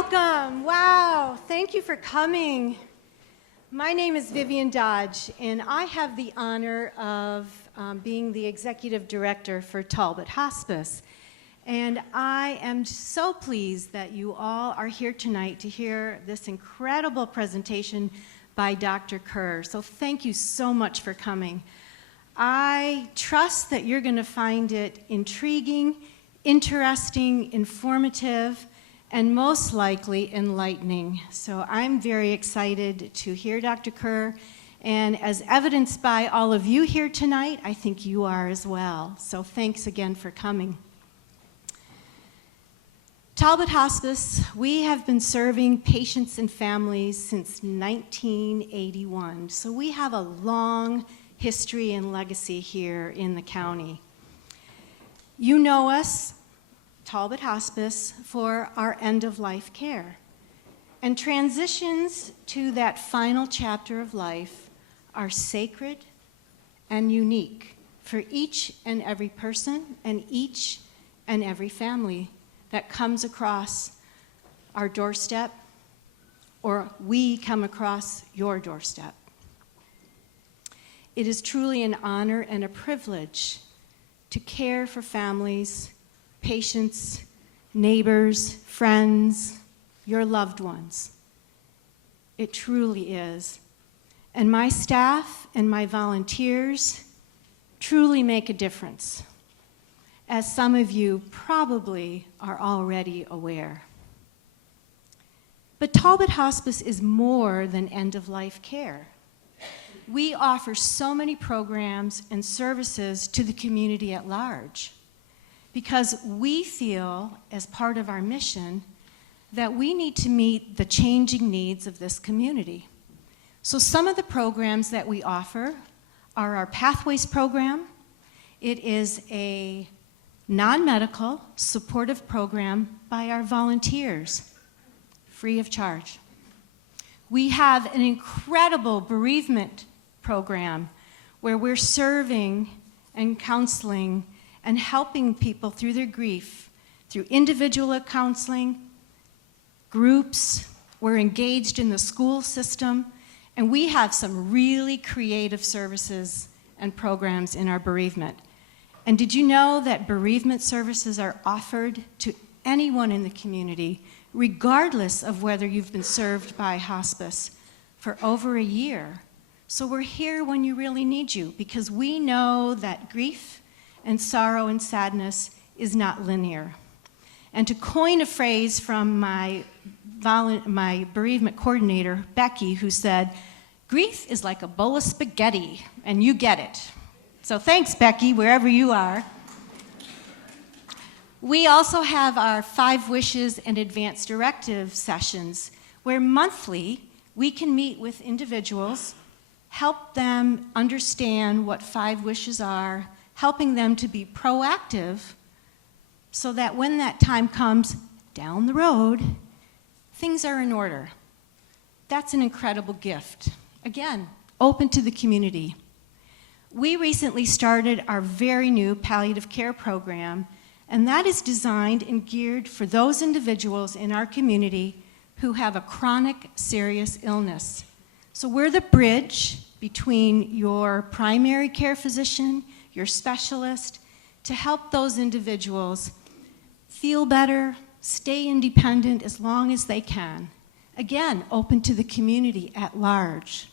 Welcome. Wow. Thank you for coming. My name is Vivian Dodge, and I have the honor of being the executive director for Talbot Hospice. And I am so pleased that you all are here tonight to hear this incredible presentation by Dr. Kerr. So thank you so much for coming. I trust that you're going to find it intriguing, interesting, informative, and most likely enlightening. So I'm very excited to hear Dr. Kerr, and as evidenced by all of you here tonight, I think you are as well. So thanks again for coming. Talbot Hospice, we have been serving patients and families since 1981. So we have a long history and legacy here in the county. You know us, Talbot Hospice, for our end-of-life care. And transitions to that final chapter of life are sacred and unique for each and every person and each and every family that comes across our doorstep, or we come across your doorstep. It is truly an honor and a privilege to care for families, patients, neighbors, friends, your loved ones. It truly is. And my staff and my volunteers truly make a difference, as some of you probably are already aware. But Talbot Hospice is more than end-of-life care. We offer so many programs and services to the community at large, because we feel, as part of our mission, that we need to meet the changing needs of this community. So some of the programs that we offer are our Pathways program. It is a non-medical supportive program by our volunteers, free of charge. We have an incredible bereavement program where we're serving and counseling and helping people through their grief, through individual counseling, groups. We're engaged in the school system, and we have some really creative services and programs in our bereavement. And did you know that bereavement services are offered to anyone in the community, regardless of whether you've been served by hospice for over a year? So we're here when you really need you, because we know that grief and sorrow and sadness is not linear. And to coin a phrase from my bereavement coordinator, Becky, who said, "Grief is like a bowl of spaghetti, and you get it." So thanks, Becky, wherever you are. We also have our 5 Wishes and Advanced Directive sessions, where monthly we can meet with individuals, help them understand what 5 wishes are, helping them to be proactive so that when that time comes down the road, things are in order. That's an incredible gift. Again, open to the community. We recently started our very new palliative care program, and that is designed and geared for those individuals in our community who have a chronic, serious illness. So we're the bridge between your primary care physician, your specialist, to help those individuals feel better, stay independent as long as they can. Again, open to the community at large.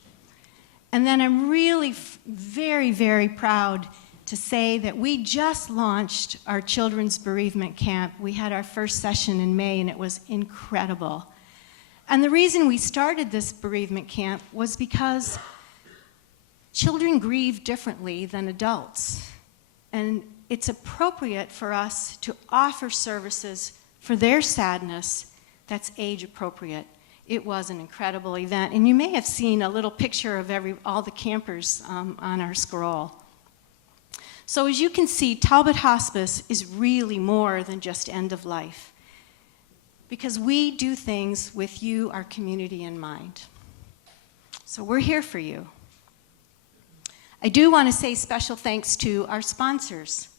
And then I'm really very, very proud to say that we just launched our children's bereavement camp. We had our first session in May, and it was incredible. And the reason we started this bereavement camp was because children grieve differently than adults. And it's appropriate for us to offer services for their sadness that's age appropriate. It was an incredible event, and you may have seen a little picture of all the campers on our scroll. So as you can see, Talbot Hospice is really more than just end of life, because we do things with you, our community, in mind. So we're here for you. I do want to say special thanks to our sponsors,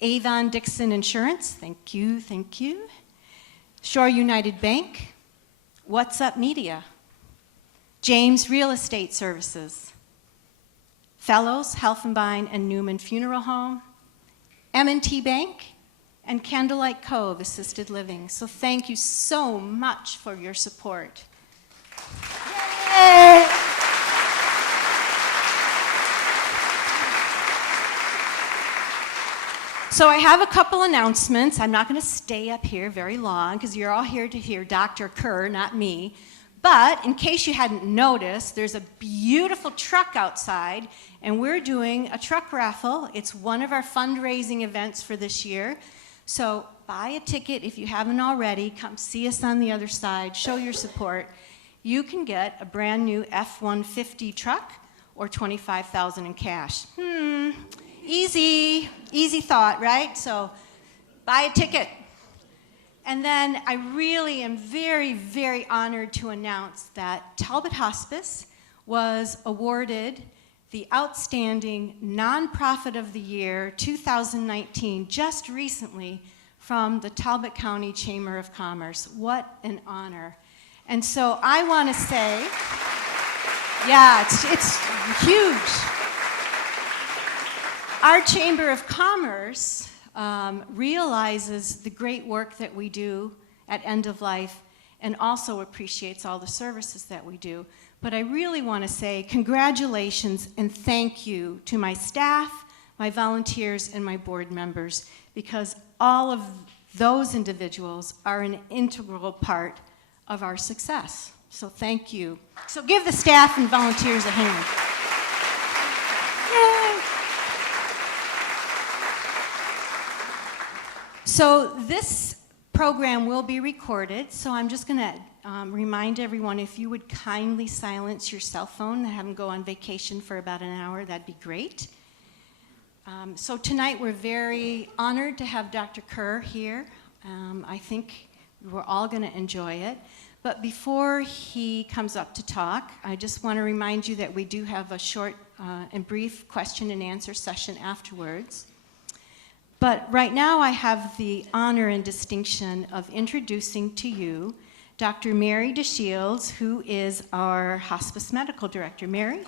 Avon Dixon Insurance, thank you, thank you. Shore United Bank, What's Up Media, James Real Estate Services, Fellows, Helfenbein and Newman Funeral Home, M&T Bank, and Candlelight Cove Assisted Living. So thank you so much for your support. Yay! So I have a couple announcements. I'm not going to stay up here very long because you're all here to hear Dr. Kerr, not me. But in case you hadn't noticed, there's a beautiful truck outside, and we're doing a truck raffle. It's one of our fundraising events for this year. So buy a ticket if you haven't already. Come see us on the other side. Show your support. You can get a brand new F-150 truck or $25,000 in cash. Easy thought, right? So buy a ticket. And then I really am very, very honored to announce that Talbot Hospice was awarded the Outstanding Nonprofit of the Year 2019 just recently from the Talbot County Chamber of Commerce. What an honor. And so I want to say, yeah, it's huge. Our Chamber of Commerce realizes the great work that we do at end of life and also appreciates all the services that we do. But I really want to say congratulations and thank you to my staff, my volunteers, and my board members, because all of those individuals are an integral part of our success. So thank you. So give the staff and volunteers a hand. So this program will be recorded, so I'm just going to remind everyone, if you would kindly silence your cell phone and have them go on vacation for about an hour, that'd be great. So tonight we're very honored to have Dr. Kerr here. I think we're all going to enjoy it. But before he comes up to talk, I just want to remind you that we do have a short and brief question and answer session afterwards. But right now I have the honor and distinction of introducing to you Dr. Mary DeShields, who is our Hospice Medical Director. Mary? You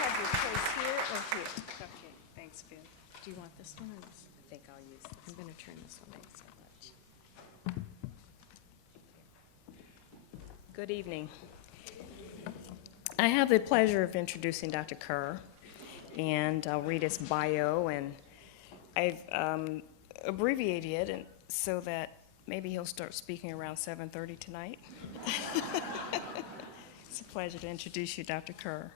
have your place here or here? Okay, thanks, Bill. Do you want this one or this? I think I'll use this. I'm going to turn this one. Thanks so much. Good evening. I have the pleasure of introducing Dr. Kerr, and I'll read his bio, and I've abbreviated it and so that maybe he'll start speaking around 7:30 tonight. It's a pleasure to introduce you, Dr. Kerr.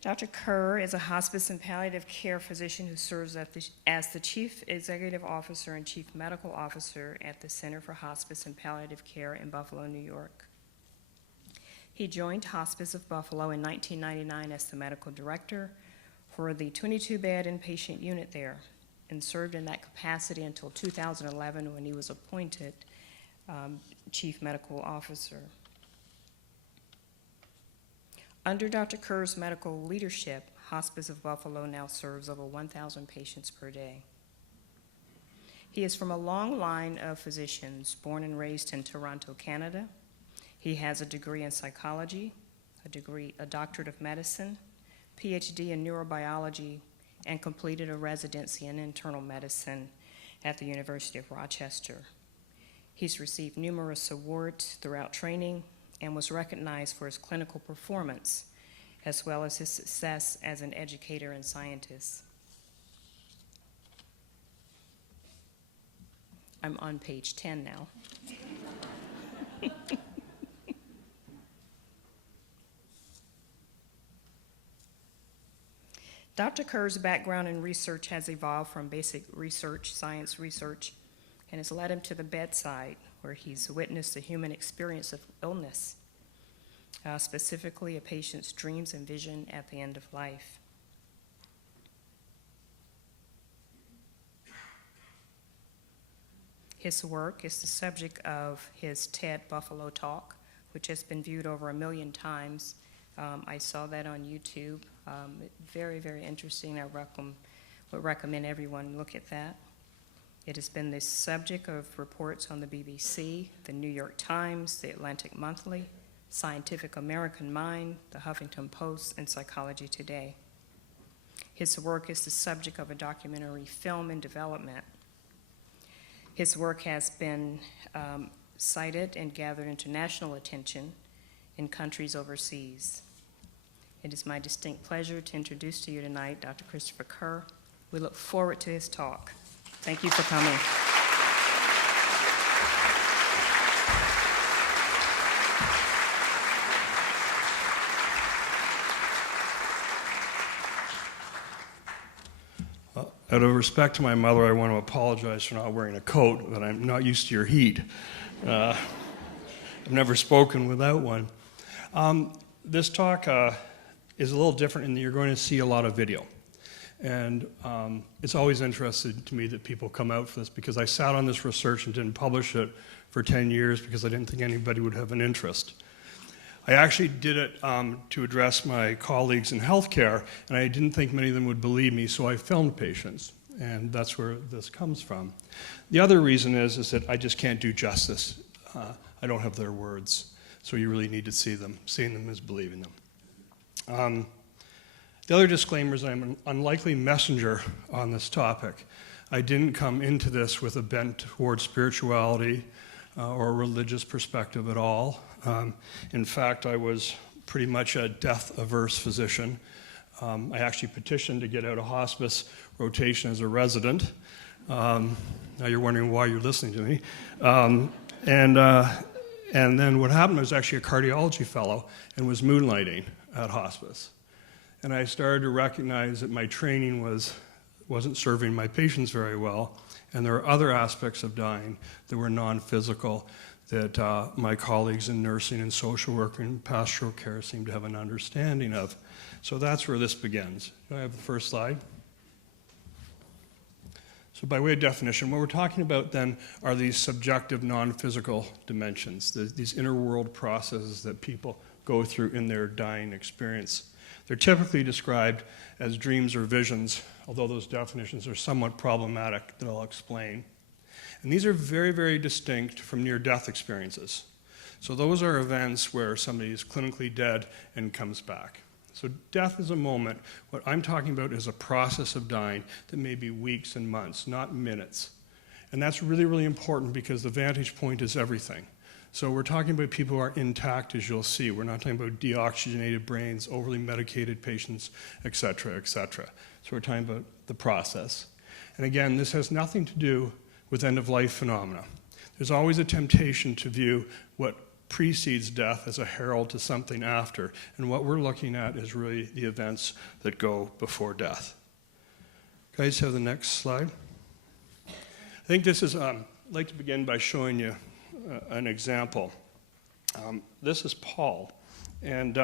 Dr. Kerr is a hospice and palliative care physician who serves as the Chief Executive Officer and Chief Medical Officer at the Center for Hospice and Palliative Care in Buffalo, New York. He joined Hospice of Buffalo in 1999 as the medical director for the 22-bed inpatient unit there and served in that capacity until 2011 when he was appointed Chief Medical Officer. Under Dr. Kerr's medical leadership, Hospice of Buffalo now serves over 1,000 patients per day. He is from a long line of physicians born and raised in Toronto, Canada. He has a degree in psychology, a doctorate of medicine, PhD in neurobiology, and completed a residency in internal medicine at the University of Rochester. He's received numerous awards throughout training and was recognized for his clinical performance, as well as his success as an educator and scientist. I'm on page 10 now. Dr. Kerr's background in research has evolved from basic research, science research, and has led him to the bedside, where he's witnessed the human experience of illness, specifically a patient's dreams and vision at the end of life. His work is the subject of his TED Buffalo Talk, which has been viewed over 1 million times. I saw that on YouTube. Very, very interesting. I Would recommend everyone look at that. It has been the subject of reports on the BBC, the New York Times, the Atlantic Monthly, Scientific American Mind, the Huffington Post, and Psychology Today. His work is the subject of a documentary film in development. His work has been cited and gathered international attention in countries overseas. It is my distinct pleasure to introduce to you tonight Dr. Christopher Kerr. We look forward to his talk. Thank you for coming. Out of respect to my mother, I want to apologize for not wearing a coat, but I'm not used to your heat. I've never spoken without one. This talk is a little different in that you're going to see a lot of video. And it's always interesting to me that people come out for this, because I sat on this research and didn't publish it for 10 years because I didn't think anybody would have an interest. I actually did it to address my colleagues in healthcare, and I didn't think many of them would believe me, so I filmed patients, and that's where this comes from. The other reason is that I just can't do justice. I don't have their words, so you really need to see them. Seeing them is believing them. The other disclaimer is I'm an unlikely messenger on this topic. I didn't come into this with a bent towards spirituality or a religious perspective at all. In fact, I was pretty much a death-averse physician. I actually petitioned to get out of hospice rotation as a resident. Now you're wondering why you're listening to me. And then what happened, I was actually a cardiology fellow and was moonlighting at hospice. And I started to recognize that my training wasn't serving my patients very well, and there are other aspects of dying that were non-physical that my colleagues in nursing and social work and pastoral care seem to have an understanding of. So that's where this begins. Do I have the first slide? So by way of definition, what we're talking about then are these subjective non-physical dimensions, these inner world processes that people go through in their dying experience. They're typically described as dreams or visions, although those definitions are somewhat problematic that I'll explain. And these are very, very distinct from near-death experiences. So those are events where somebody is clinically dead and comes back. So death is a moment. What I'm talking about is a process of dying that may be weeks and months, not minutes. And that's really, really important because the vantage point is everything. So we're talking about people who are intact, as you'll see. We're not talking about deoxygenated brains, overly medicated patients, et cetera, et cetera. So we're talking about the process. And again, this has nothing to do with end-of-life phenomena. There's always a temptation to view what precedes death as a herald to something after, and what we're looking at is really the events that go before death. Guys, have the next slide. I think this is, I'd like to begin by showing you an example. This is Paul, and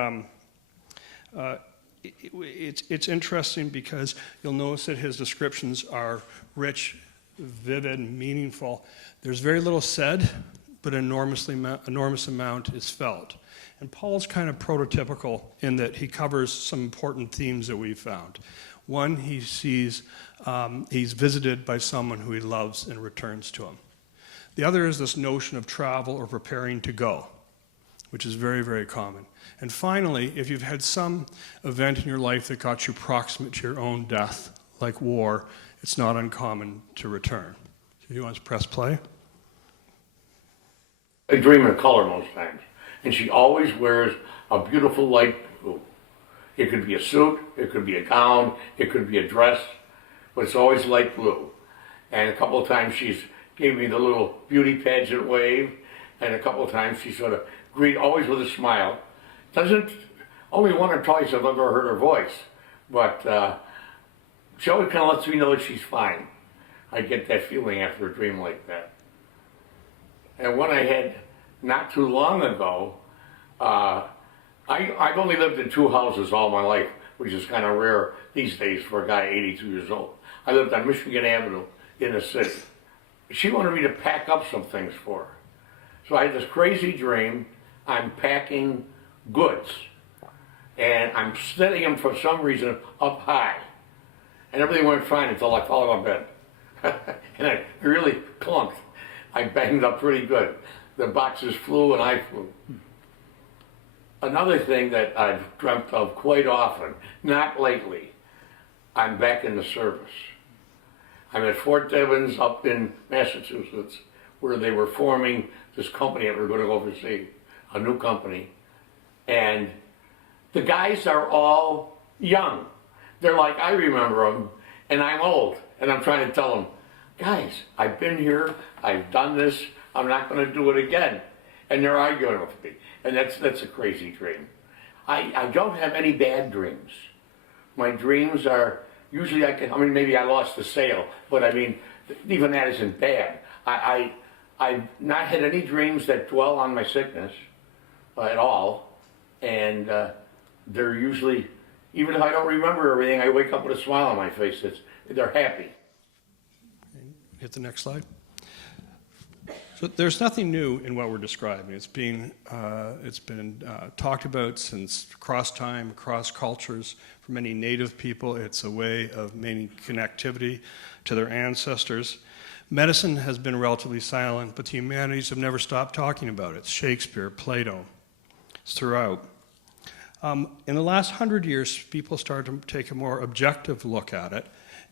it's interesting because you'll notice that his descriptions are rich, vivid, meaningful. There's very little said, but an enormous amount is felt. And Paul's kind of prototypical in that he covers some important themes that we've found. One, he sees he's visited by someone who he loves and returns to him. The other is this notion of travel or preparing to go, which is very, very common. And finally, if you've had some event in your life that got you proximate to your own death, like war, it's not uncommon to return. So you want to press play? I dream in color most times, and she always wears a beautiful light blue. It could be a suit, it could be a gown, it could be a dress, but it's always light blue. And a couple of times she's gave me the little beauty pageant wave, and a couple of times she sort of greeted, always with a smile. Only one or twice I've ever heard her voice, but she always kind of lets me know that she's fine. I get that feeling after a dream like that. And one I had not too long ago, I've only lived in 2 houses all my life, which is kind of rare these days for a guy 82 years old. I lived on Michigan Avenue in the city. She wanted me to pack up some things for her. So I had this crazy dream. I'm packing goods, and I'm setting them for some reason up high. And everything went fine until I fell out of bed. And I really clunked. I banged up pretty good. The boxes flew and I flew. Another thing that I've dreamt of quite often, not lately, I'm back in the service. I'm at Fort Devens up in Massachusetts, where they were forming this company that we're going to oversee, a new company. And the guys are all young. They're like, I remember them, and I'm old. And I'm trying to tell them, guys, I've been here, I've done this, I'm not going to do it again. And they're arguing with me. And that's a crazy dream. I don't have any bad dreams. My dreams are, usually maybe I lost the sale, but I mean, even that isn't bad. I've not had any dreams that dwell on my sickness at all. And they're usually, even if I don't remember everything, I wake up with a smile on my face. They're happy. Hit the next slide. So there's nothing new in what we're describing. It's been talked about since across time, across cultures. For many Native people, it's a way of maintaining connectivity to their ancestors. Medicine has been relatively silent, but the humanities have never stopped talking about it. It's Shakespeare, Plato, it's throughout. In the last 100 years, people started to take a more objective look at it.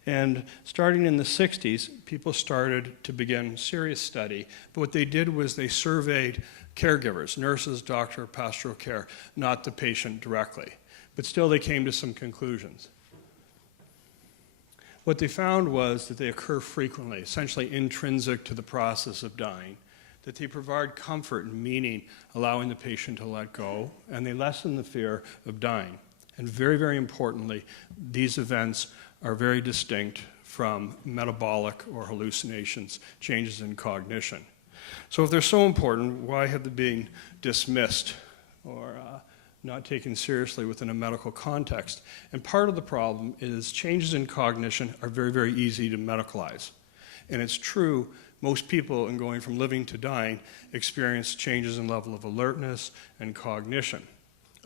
And starting in the 60s, people started to begin serious study. But what they did was they surveyed caregivers, nurses, doctor, pastoral care, not the patient directly. But still they came to some conclusions. What they found was that they occur frequently, essentially intrinsic to the process of dying, that they provide comfort and meaning, allowing the patient to let go, and they lessen the fear of dying. And very, very importantly, these events are very distinct from metabolic or hallucinations, changes in cognition. So if they're so important, why have they been dismissed or not taken seriously within a medical context? And part of the problem is changes in cognition are very, very easy to medicalize. And it's true, most people in going from living to dying experience changes in level of alertness and cognition,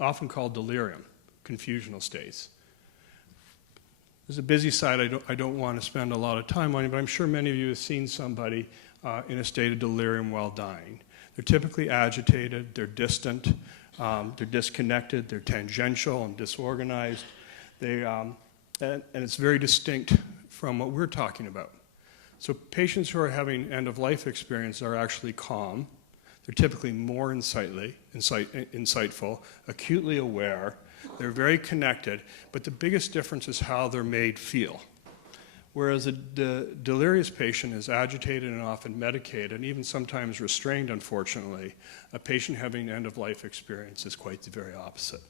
often called delirium, confusional states. There's a busy side I don't want to spend a lot of time on, but I'm sure many of you have seen somebody in a state of delirium while dying. They're typically agitated, they're distant, they're disconnected, they're tangential and disorganized. And it's very distinct from what we're talking about. So patients who are having end-of-life experience are actually calm. They're typically more insightful, acutely aware. They're very connected, but the biggest difference is how they're made feel. Whereas a delirious patient is agitated and often medicated, and even sometimes restrained, unfortunately, a patient having end-of-life experience is quite the very opposite.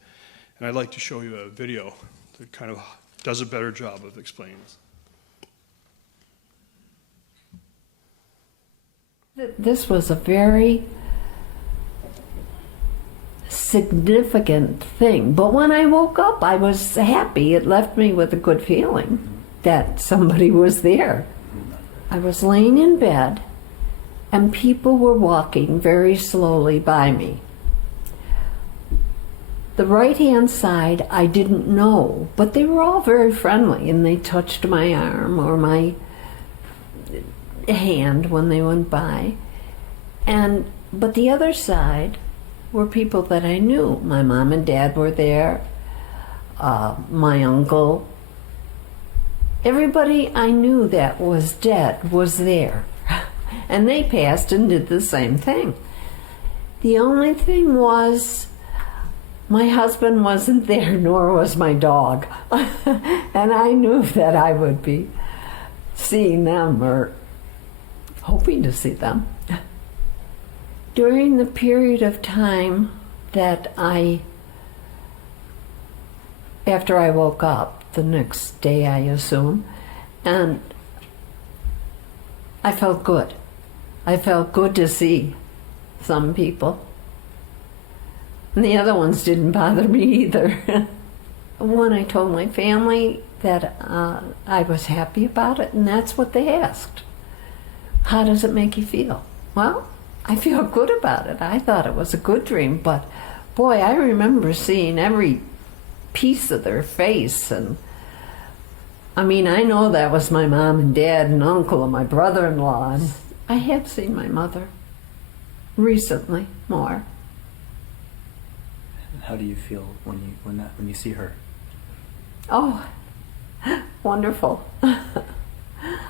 And I'd like to show you a video that kind of does a better job of explaining this. This was a very significant thing. But when I woke up, I was happy. It left me with a good feeling that somebody was there. I was laying in bed, and people were walking very slowly by me. The right-hand side, I didn't know, but they were all very friendly, and they touched my arm or my hand when they went by. But the other side were people that I knew. My mom and dad were there, my uncle. Everybody I knew that was dead was there. And they passed and did the same thing. The only thing was, my husband wasn't there, nor was my dog. And I knew that I would be seeing them or hoping to see them. During the period of time that after I woke up, the next day I assume, and I felt good. I felt good to see some people. And the other ones didn't bother me either. When I told my family that I was happy about it, and that's what they asked. How does it make you feel? Well, I feel good about it. I thought it was a good dream, but boy, I remember seeing every piece of their face, and I mean, I know that was my mom and dad and uncle and my brother-in-law. And I have seen my mother recently more. How do you feel when you see her? Oh, wonderful.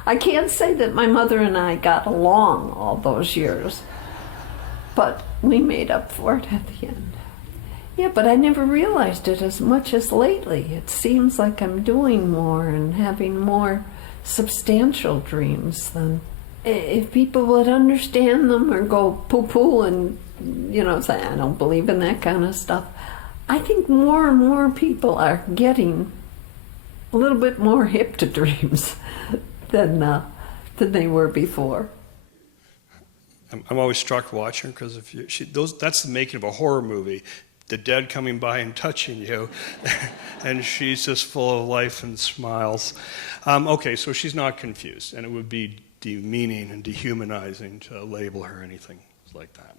I can't say that my mother and I got along all those years, but we made up for it at the end. Yeah, but I never realized it as much as lately. It seems like I'm doing more and having more substantial dreams than if people would understand them or go poo-poo and, say, I don't believe in that kind of stuff. I think more and more people are getting a little bit more hip to dreams than they were before. I'm always struck watching her because that's the making of a horror movie. The dead coming by and touching you, and she's just full of life and smiles. Okay, so she's not confused, and it would be demeaning and dehumanizing to label her anything like that.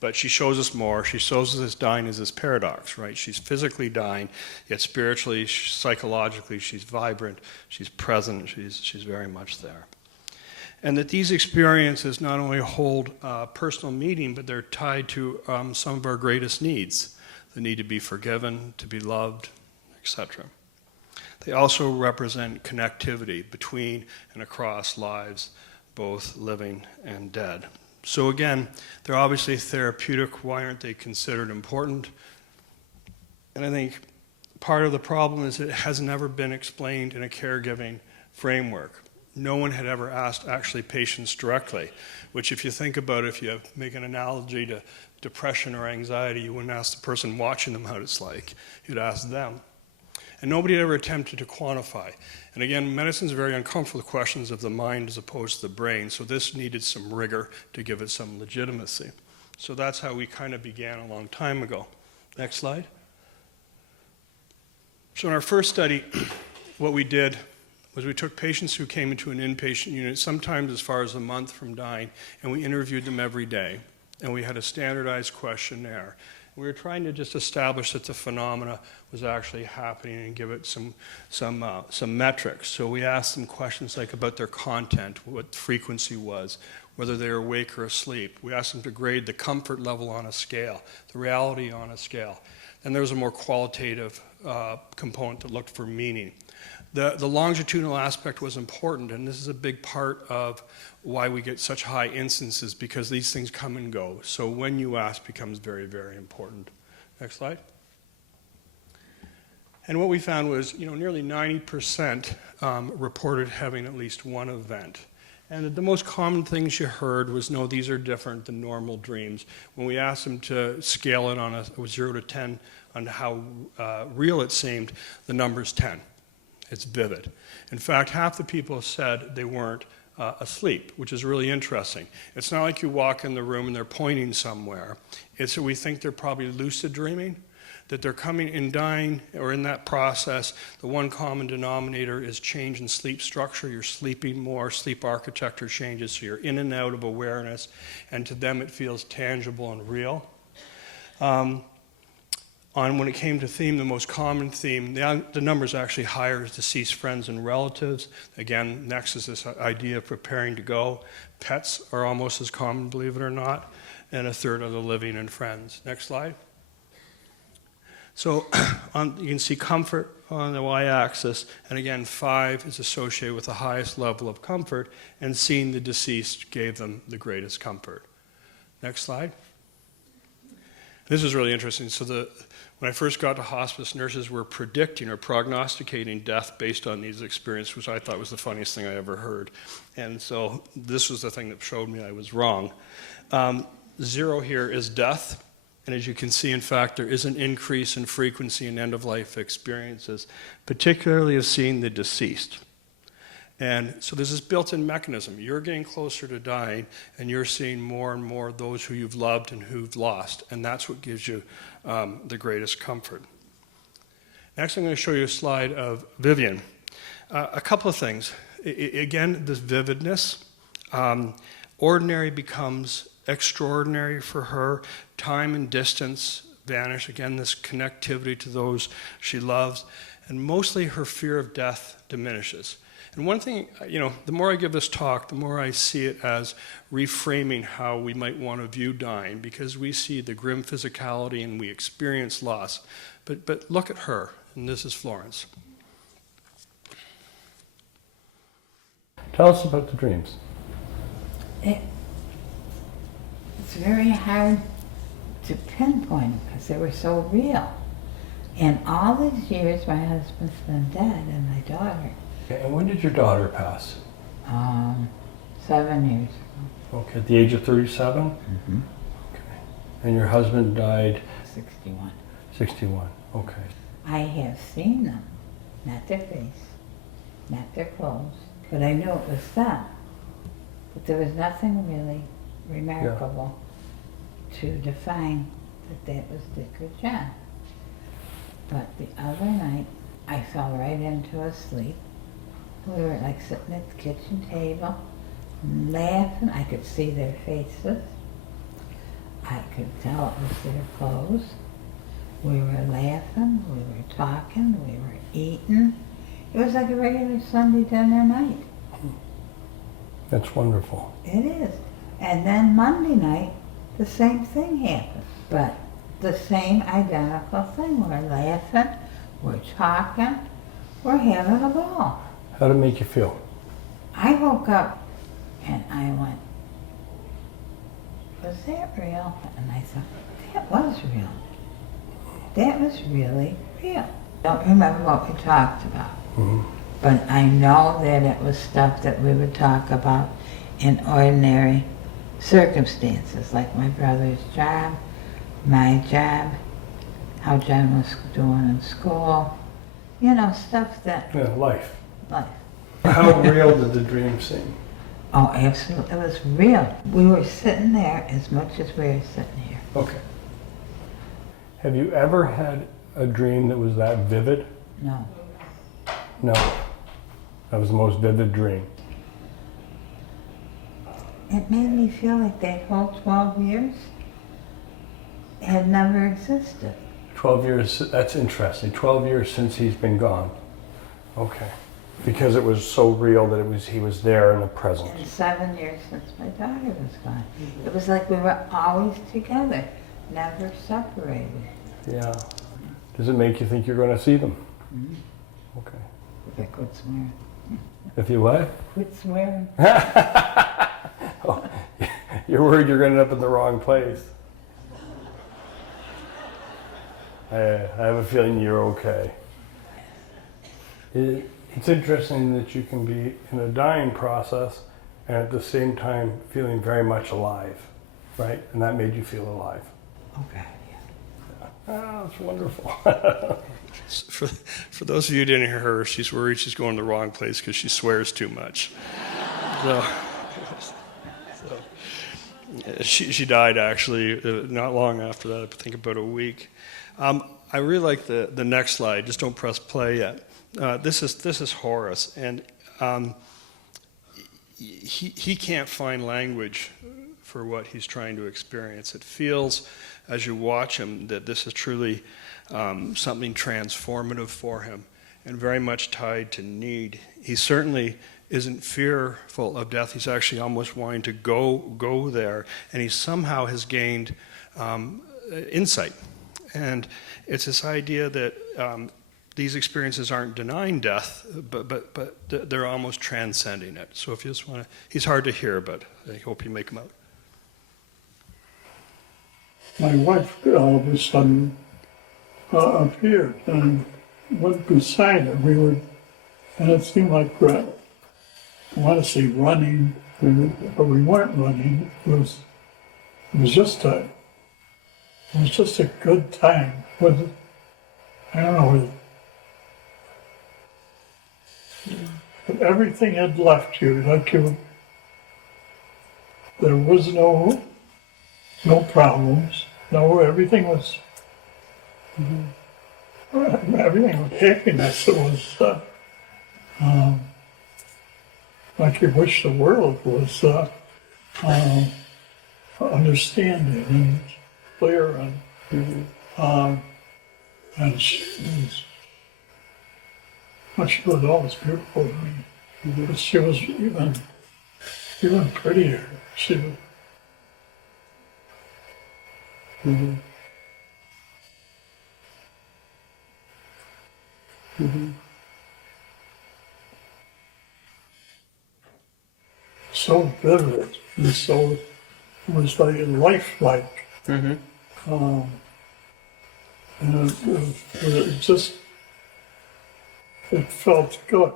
But she shows us more. She shows us this dying as this paradox, right? She's physically dying, yet spiritually, psychologically, she's vibrant, she's present, she's very much there. And that these experiences not only hold personal meaning, but they're tied to some of our greatest needs. The need to be forgiven, to be loved, etc. They also represent connectivity between and across lives, both living and dead. So again, they're obviously therapeutic. Why aren't they considered important? And I think part of the problem is it has never been explained in a caregiving framework. No one had ever asked actually patients directly, which if you think about it, if you make an analogy to depression or anxiety, you wouldn't ask the person watching them how it's like. You'd ask them. And nobody had ever attempted to quantify. And again, medicine's very uncomfortable with questions of the mind as opposed to the brain, so this needed some rigor to give it some legitimacy. So that's how we kind of began a long time ago. Next slide. So in our first study, what we did was we took patients who came into an inpatient unit, sometimes as far as a month from dying, and we interviewed them every day. And we had a standardized questionnaire. We were trying to just establish that the phenomena was actually happening and give it some metrics. So we asked them questions like about their content, what frequency was, whether they were awake or asleep. We asked them to grade the comfort level on a scale, the reality on a scale. And there was a more qualitative component that looked for meaning. The longitudinal aspect was important, and this is a big part of why we get such high instances, because these things come and go. So when you ask becomes very, very important. Next slide. And what we found was, nearly 90% reported having at least one event. And the most common things you heard was, no, these are different than normal dreams. When we asked them to scale it on a 0 to 10 on how real it seemed, the number's 10. It's vivid. In fact, half the people said they weren't asleep, which is really interesting. It's not like you walk in the room and they're pointing somewhere. It's that we think they're probably lucid dreaming, that they're coming and dying, or in that process, the one common denominator is change in sleep structure. You're sleeping more, sleep architecture changes, so you're in and out of awareness, and to them it feels tangible and real. When it came to theme, the most common theme, the number's actually higher, is deceased friends and relatives. Again, next is this idea of preparing to go. Pets are almost as common, believe it or not, and a third are the living and friends. Next slide. So you can see comfort on the y-axis, and again, 5 is associated with the highest level of comfort, and seeing the deceased gave them the greatest comfort. Next slide. This is really interesting. So when I first got to hospice, nurses were predicting or prognosticating death based on these experiences, which I thought was the funniest thing I ever heard. And so this was the thing that showed me I was wrong. 0 here is death. And as you can see, in fact, there is an increase in frequency in end-of-life experiences, particularly of seeing the deceased. And so there's this built-in mechanism. You're getting closer to dying, and you're seeing more and more those who you've loved and who've lost, and that's what gives you the greatest comfort. Next, I'm going to show you a slide of Vivian. A couple of things. Again, this vividness. Ordinary becomes extraordinary for her. Time and distance vanish. Again, this connectivity to those she loves. and mostly her fear of death diminishes. And one thing, the more I give this talk, the more I see it as reframing how we might want to view dying, because we see the grim physicality and we experience loss. But look at her, and this is Florence. Tell us about the dreams. It's very hard to pinpoint because they were so real. And all these years, my husband's been dead and my daughter. Okay, and when did your daughter pass? 7 years Okay, at the age of 37? Mm-hmm. Okay. And your husband died? 61. 61, okay. I have seen them, not their face, not their clothes, but I knew it was them. But there was nothing really remarkable to define that was Dick or John. But the other night, I fell right into a sleep. We were like sitting at the kitchen table, laughing. I could see their faces. I could tell it was their clothes. We were laughing, we were talking, we were eating. It was like a regular Sunday dinner night. That's wonderful. It is. And then Monday night, the same thing happened. But the same identical thing. We're laughing, we're talking, we're having a ball. How did it make you feel? I woke up and I went, was that real? And I thought, that was real. That was really real. I don't remember what we talked about, but I know that it was stuff that we would talk about in ordinary circumstances, like my brother's job, my job, how John was doing in school, stuff that, Life. life. How real did the dream seem? Oh, absolutely, it was real. We were sitting there as much as we were sitting here. Okay. Have you ever had a dream that was that vivid? No. No. That was the most vivid dream. It made me feel like that whole 12 years had never existed. 12 years, that's interesting. 12 years since he's been gone. Okay. Because it was so real that he was there in the present. And 7 years since my daughter was gone. It was like we were always together, never separated. Yeah. Does it make you think you're going to see them? Mm-hmm. Okay. If I quit swearing. If you what? Quit swearing. Oh, you're worried you're going to end up in the wrong place. I have a feeling you're okay. It's interesting that you can be in a dying process and at the same time feeling very much alive, right? And that made you feel alive. Okay. Oh, it's wonderful. For those of you who didn't hear her, she's worried she's going to the wrong place because she swears too much. She died actually not long after that, I think about a week. I really like the next slide. Just don't press play yet. This is Horace, and he can't find language for what he's trying to experience. It feels, as you watch him, that this is truly something transformative for him and very much tied to need. He certainly isn't fearful of death. He's actually almost wanting to go there, and he somehow has gained insight. And it's this idea that these experiences aren't denying death, but they're almost transcending it. So if you just want to, he's hard to hear, but I hope you make him out. My wife all of a sudden appeared and went beside her. And it seemed like, I want to say running, but we weren't running. It was just a good time. I don't know. But everything had left you, there was no problems. No, everything was happiness. It was like you wish the world was understanding and clear and Well, she was always beautiful to me. But she was even prettier. She was. So vivid and so, it was like lifelike. And it just, it felt good.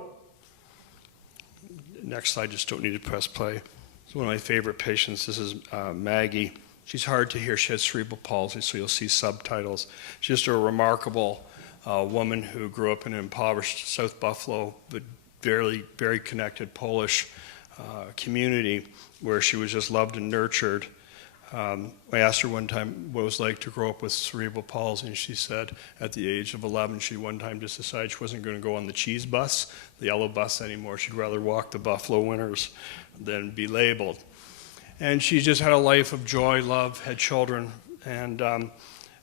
Next slide, just don't need to press play. It's one of my favorite patients. This is Maggie. She's hard to hear. She has cerebral palsy, so you'll see subtitles. She's just a remarkable woman who grew up in an impoverished South Buffalo, but very connected Polish community where she was just loved and nurtured. I asked her one time what it was like to grow up with cerebral palsy, and she said at the age of 11, she one time just decided she wasn't going to go on the cheese bus, the yellow bus anymore. She'd rather walk the Buffalo Winters than be labeled. And she just had a life of joy, love, had children, and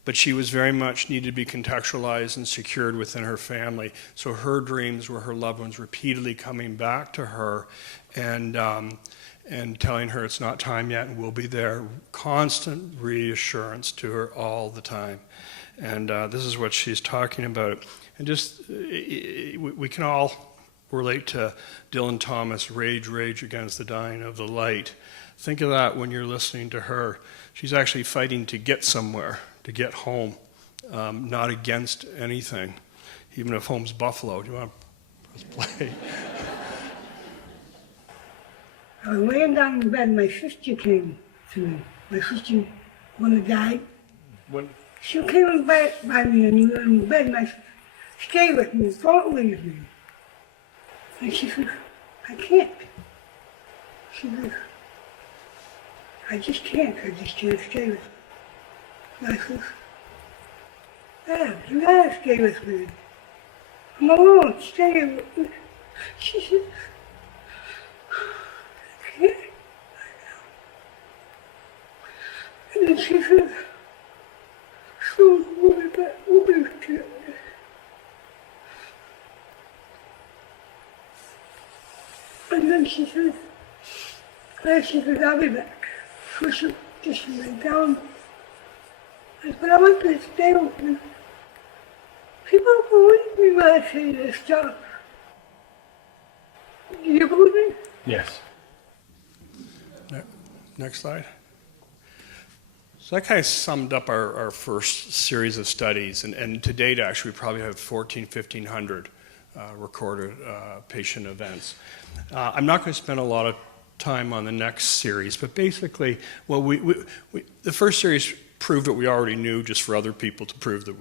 but she was very much needed to be contextualized and secured within her family. So her dreams were her loved ones repeatedly coming back to her and telling her it's not time yet and we'll be there. Constant reassurance to her all the time. And this is what she's talking about. And just, we can all relate to Dylan Thomas, Rage Against the Dying of the Light. Think of that when you're listening to her. She's actually fighting to get somewhere, to get home, not against anything, even if home's Buffalo. Do you want to press play? I was laying down in bed, my sister came to me. My sister, when I died, she came by me in bed and I said, stay with me, don't leave me. And she said, I can't. She said, I just can't stay with you. And I said, yeah, you gotta stay with me. I'm alone, stay with me. She said, I can't. And then she said, so we'll be together. And then she said, I'll be back. So she just laid down. I said, I want to stay with you. People believe me when I say this stuff. Do you believe me? Yes. Next slide. So that kind of summed up our first series of studies. And to date, actually, we probably have 1,500 recorded patient events. I'm not going to spend a lot of time on the next series, but basically, well, the first series proved what we already knew, just for other people to prove that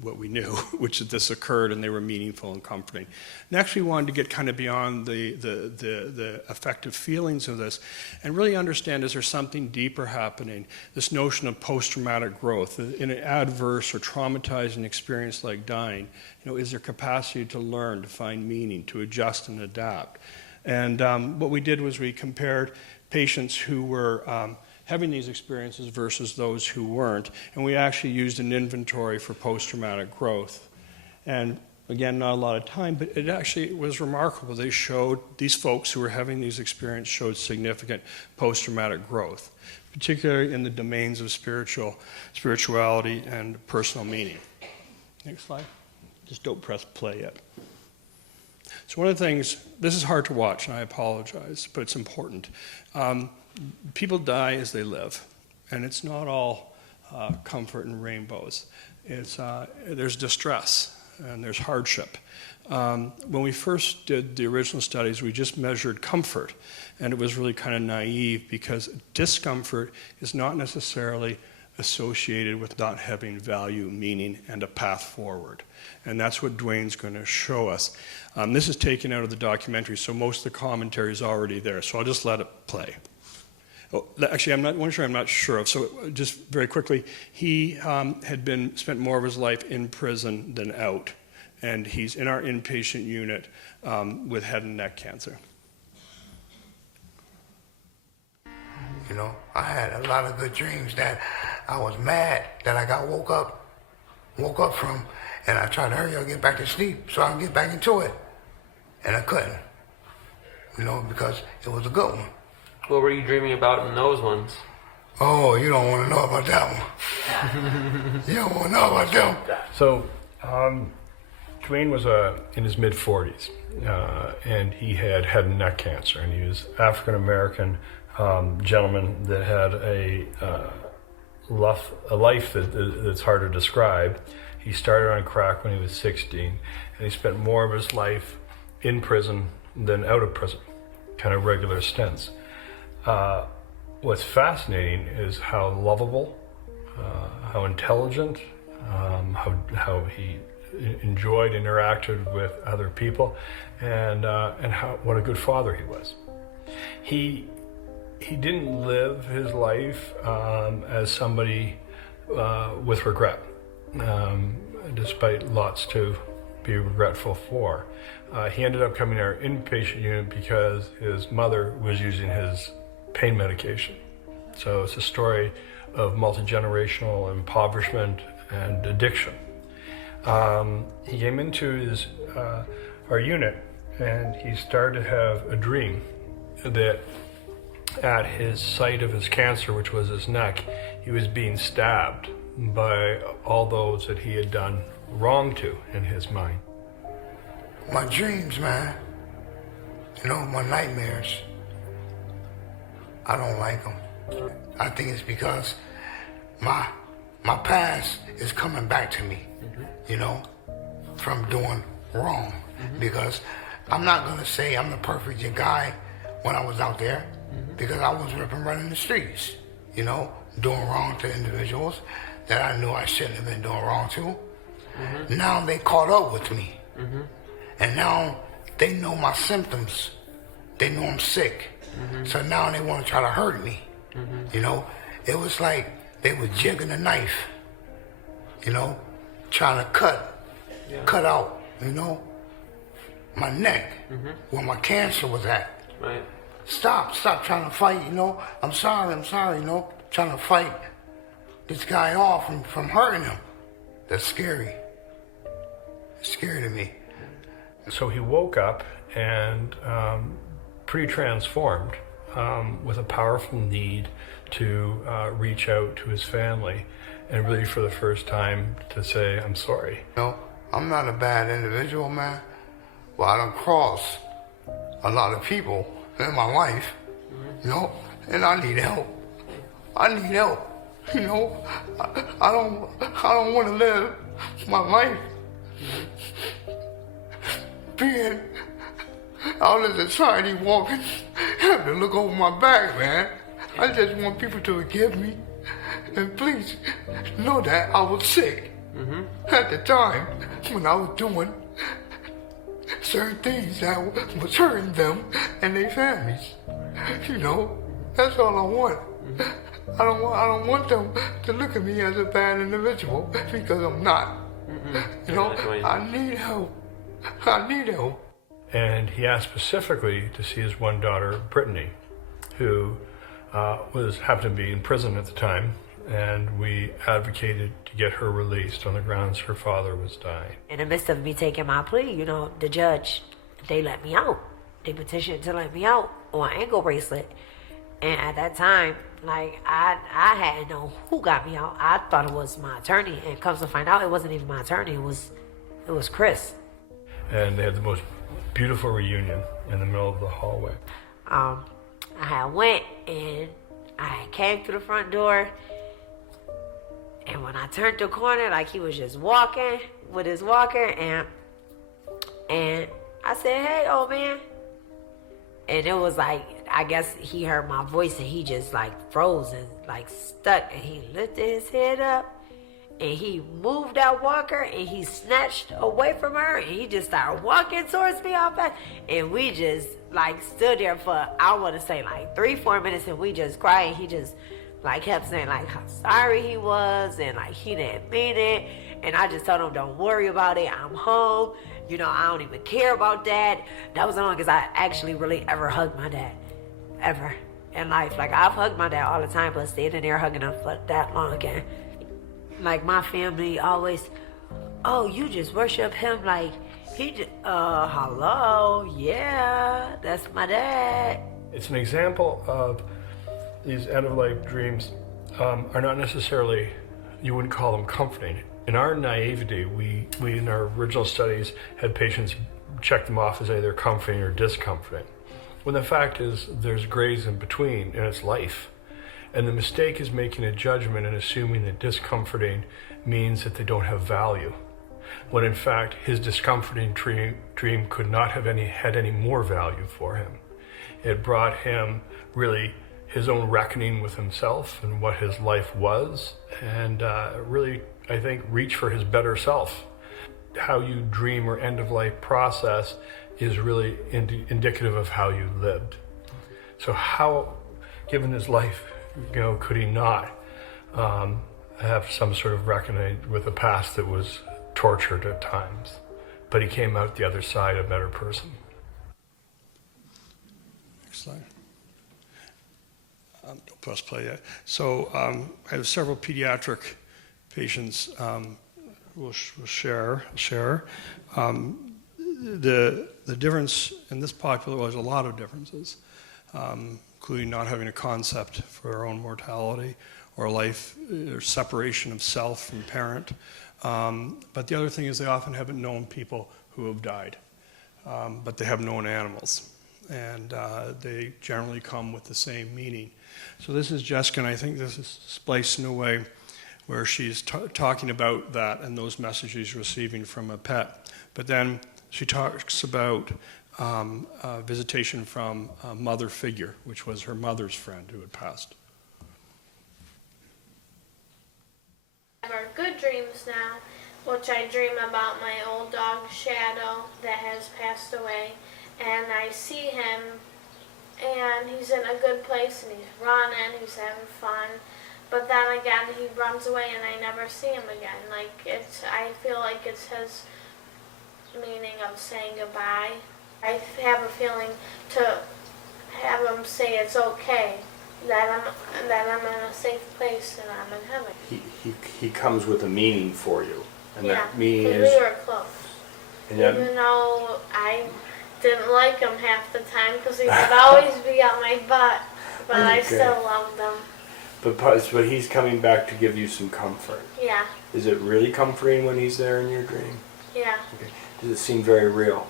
what we knew, which is this occurred and they were meaningful and comforting. Next, we wanted to get kind of beyond the affective feelings of this and really understand, is there something deeper happening? This notion of post-traumatic growth. In an adverse or traumatizing experience like dying, is there capacity to learn, to find meaning, to adjust and adapt? And what we did was we compared patients who were having these experiences versus those who weren't, and we actually used an inventory for post-traumatic growth. And again, not a lot of time, but it actually was remarkable. They showed, these folks who were having these experiences showed significant post-traumatic growth, particularly in the domains of spirituality and personal meaning. Next slide. Just don't press play yet. So one of the things, this is hard to watch, and I apologize, but it's important. People die as they live, and it's not all comfort and rainbows. There's distress, and there's hardship. When we first did the original studies, we just measured comfort, and it was really kind of naive because discomfort is not necessarily associated with not having value, meaning, and a path forward. And that's what Dwayne's going to show us. This is taken out of the documentary, so most of the commentary is already there, so I'll just let it play. Oh, actually, I'm not sure of. So just very quickly, he had spent more of his life in prison than out, and he's in our inpatient unit with head and neck cancer. I had a lot of good dreams that I was mad that I got woke up from, and I tried to hurry up and get back to sleep so I can get back into it. and I couldn't, because it was a good one. What were you dreaming about in those ones? Oh, you don't want to know about that one. You don't want to know about them. So, Dwayne was in his mid-40s, and he had head and neck cancer, and he was African-American gentleman that had a life that's hard to describe. He started on crack when he was 16, and he spent more of his life in prison than out of prison, kind of regular stints. What's fascinating is how lovable, how intelligent, how he enjoyed, interacted with other people, and what a good father he was. He didn't live his life as somebody with regret, despite lots to be regretful for. He ended up coming to our inpatient unit because his mother was using his pain medication. So it's a story of multi-generational impoverishment and addiction. He came into our unit, and he started to have a dream that at his site of his cancer, which was his neck, he was being stabbed by all those that he had done wrong to in his mind. My dreams, man, my nightmares, I don't like them. I think it's because my past is coming back to me, from doing wrong. Because I'm not going to say I'm the perfect guy when I was out there, because I was ripping running the streets, doing wrong to individuals that I knew I shouldn't have been doing wrong to. Now they caught up with me. And now they know my symptoms. They know I'm sick. So now they want to try to hurt me. It was like they were jigging a knife, trying to cut out, my neck, where my cancer was at. Right. Stop trying to fight, I'm sorry, trying to fight this guy off from hurting him. That's scary. It's scary to me. So he woke up and pretty transformed, with a powerful need to reach out to his family, and really for the first time to say, I'm sorry. I'm not a bad individual, man. Well, I done crossed a lot of people in my life, and I need help. I don't want to live my life being out in society walking, have to look over my back, man. I just want people to forgive me. And please know that I was sick at the time when I was doing certain things that was hurting them and their families. That's all I want. I don't want them to look at me as a bad individual, because I'm not. I need help. And he asked specifically to see his one daughter, Brittany, who happened to be in prison at the time, and we advocated to get her released on the grounds her father was dying. In the midst of me taking my plea, the judge, they let me out. They petitioned to let me out on an ankle bracelet. And at that time, I hadn't known who got me out. I thought it was my attorney, and comes to find out it wasn't even my attorney. It was Chris. And they had the most beautiful reunion in the middle of the hallway. I had went and I came through the front door, and when I turned the corner, he was just walking with his walker, and I said, "Hey, old man." And it was I guess he heard my voice, and he just froze and stuck, and he lifted his head up, and he moved that walker, and he snatched away from her, and he just started walking towards me all fast, and we just stood there for, I want to say 3-4 minutes, and we just cried, and he just kept saying how sorry he was, and he didn't mean it, and I just told him, don't worry about it, I'm home, I don't even care about Dad. That was the longest I actually really ever hugged my dad, ever in life. I've hugged my dad all the time, but standing there hugging him for that long, and my family always, oh, you just worship him Hello, yeah, that's my dad. It's an example of these end-of-life dreams are not necessarily, you wouldn't call them comforting. In our naivety, we in our original studies had patients check them off as either comforting or discomforting. When the fact is there's grays in between and it's life. And the mistake is making a judgment and assuming that discomforting means that they don't have value. When in fact his discomforting dream could not have had any more value for him. It brought him really his own reckoning with himself and what his life was, and really, I think, reach for his better self. How you dream or end-of-life process is really indicative of how you lived. So how, given his life, could he not have some sort of reckoning with a past that was tortured at times? But he came out the other side a better person. Next slide. Don't press play yet. So I have several pediatric patients will share. The difference in this population, well, there's a lot of differences, including not having a concept for their own mortality or life, or separation of self from parent. But the other thing is they often haven't known people who have died, but they have known animals. And they generally come with the same meaning. So this is Jessica, and I think this is spliced in a way where she's talking about that and those messages she's receiving from a pet. But then she talks about visitation from a mother figure, which was her mother's friend who had passed. I have good dreams now, which I dream about my old dog Shadow that has passed away. And I see him, and he's in a good place, and he's running, he's having fun. But then again, he runs away, and I never see him again. I feel like it's his meaning of saying goodbye. I have a feeling to have him say it's okay, that I'm in a safe place and I'm in heaven. He comes with a meaning for you, and yeah, that meaning is. We were close. And even though I didn't like him half the time because he would always be on my butt, but I still loved him. But he's coming back to give you some comfort. Yeah. Is it really comforting when he's there in your dream? Yeah. Okay. Does it seem very real?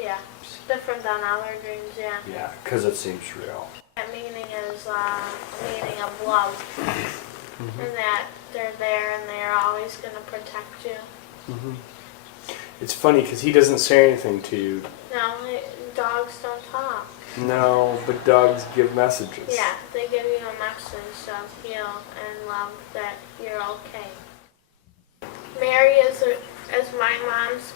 Yeah. It's different than other dreams, yeah. Yeah, because it seems real. That meaning is meaning of love. Mm-hmm. And that they're there and they're always going to protect you. Mm-hmm. It's funny because he doesn't say anything to you. No, dogs don't talk. No, but dogs give messages. Yeah, they give you a message of heal and love that you're okay. Mary is my mom's,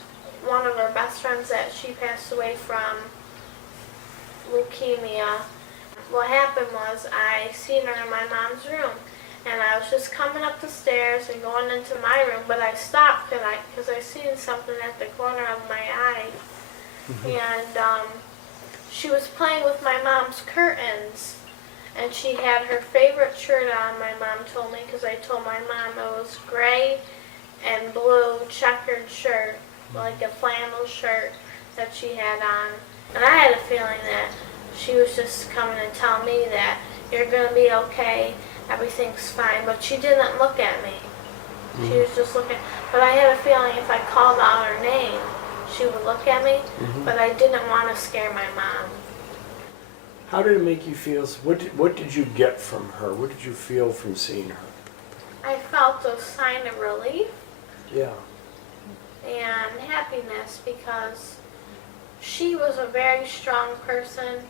one of her best friends that she passed away from leukemia. What happened was I seen her in my mom's room. And I was just coming up the stairs and going into my room, but I stopped because I seen something at the corner of my eye. Mm-hmm. And she was playing with my mom's curtains, and she had her favorite shirt on, my mom told me, because I told my mom it was gray and blue checkered shirt, like a flannel shirt that she had on. And I had a feeling that she was just coming to tell me that you're going to be okay. Everything's fine, but she didn't look at me. Mm-hmm. She was just looking, but I had a feeling if I called out her name, she would look at me, mm-hmm. But I didn't want to scare my mom. How did it make you feel? What did you get from her? What did you feel from seeing her? I felt a sign of relief. Yeah. And happiness because she was a very strong person,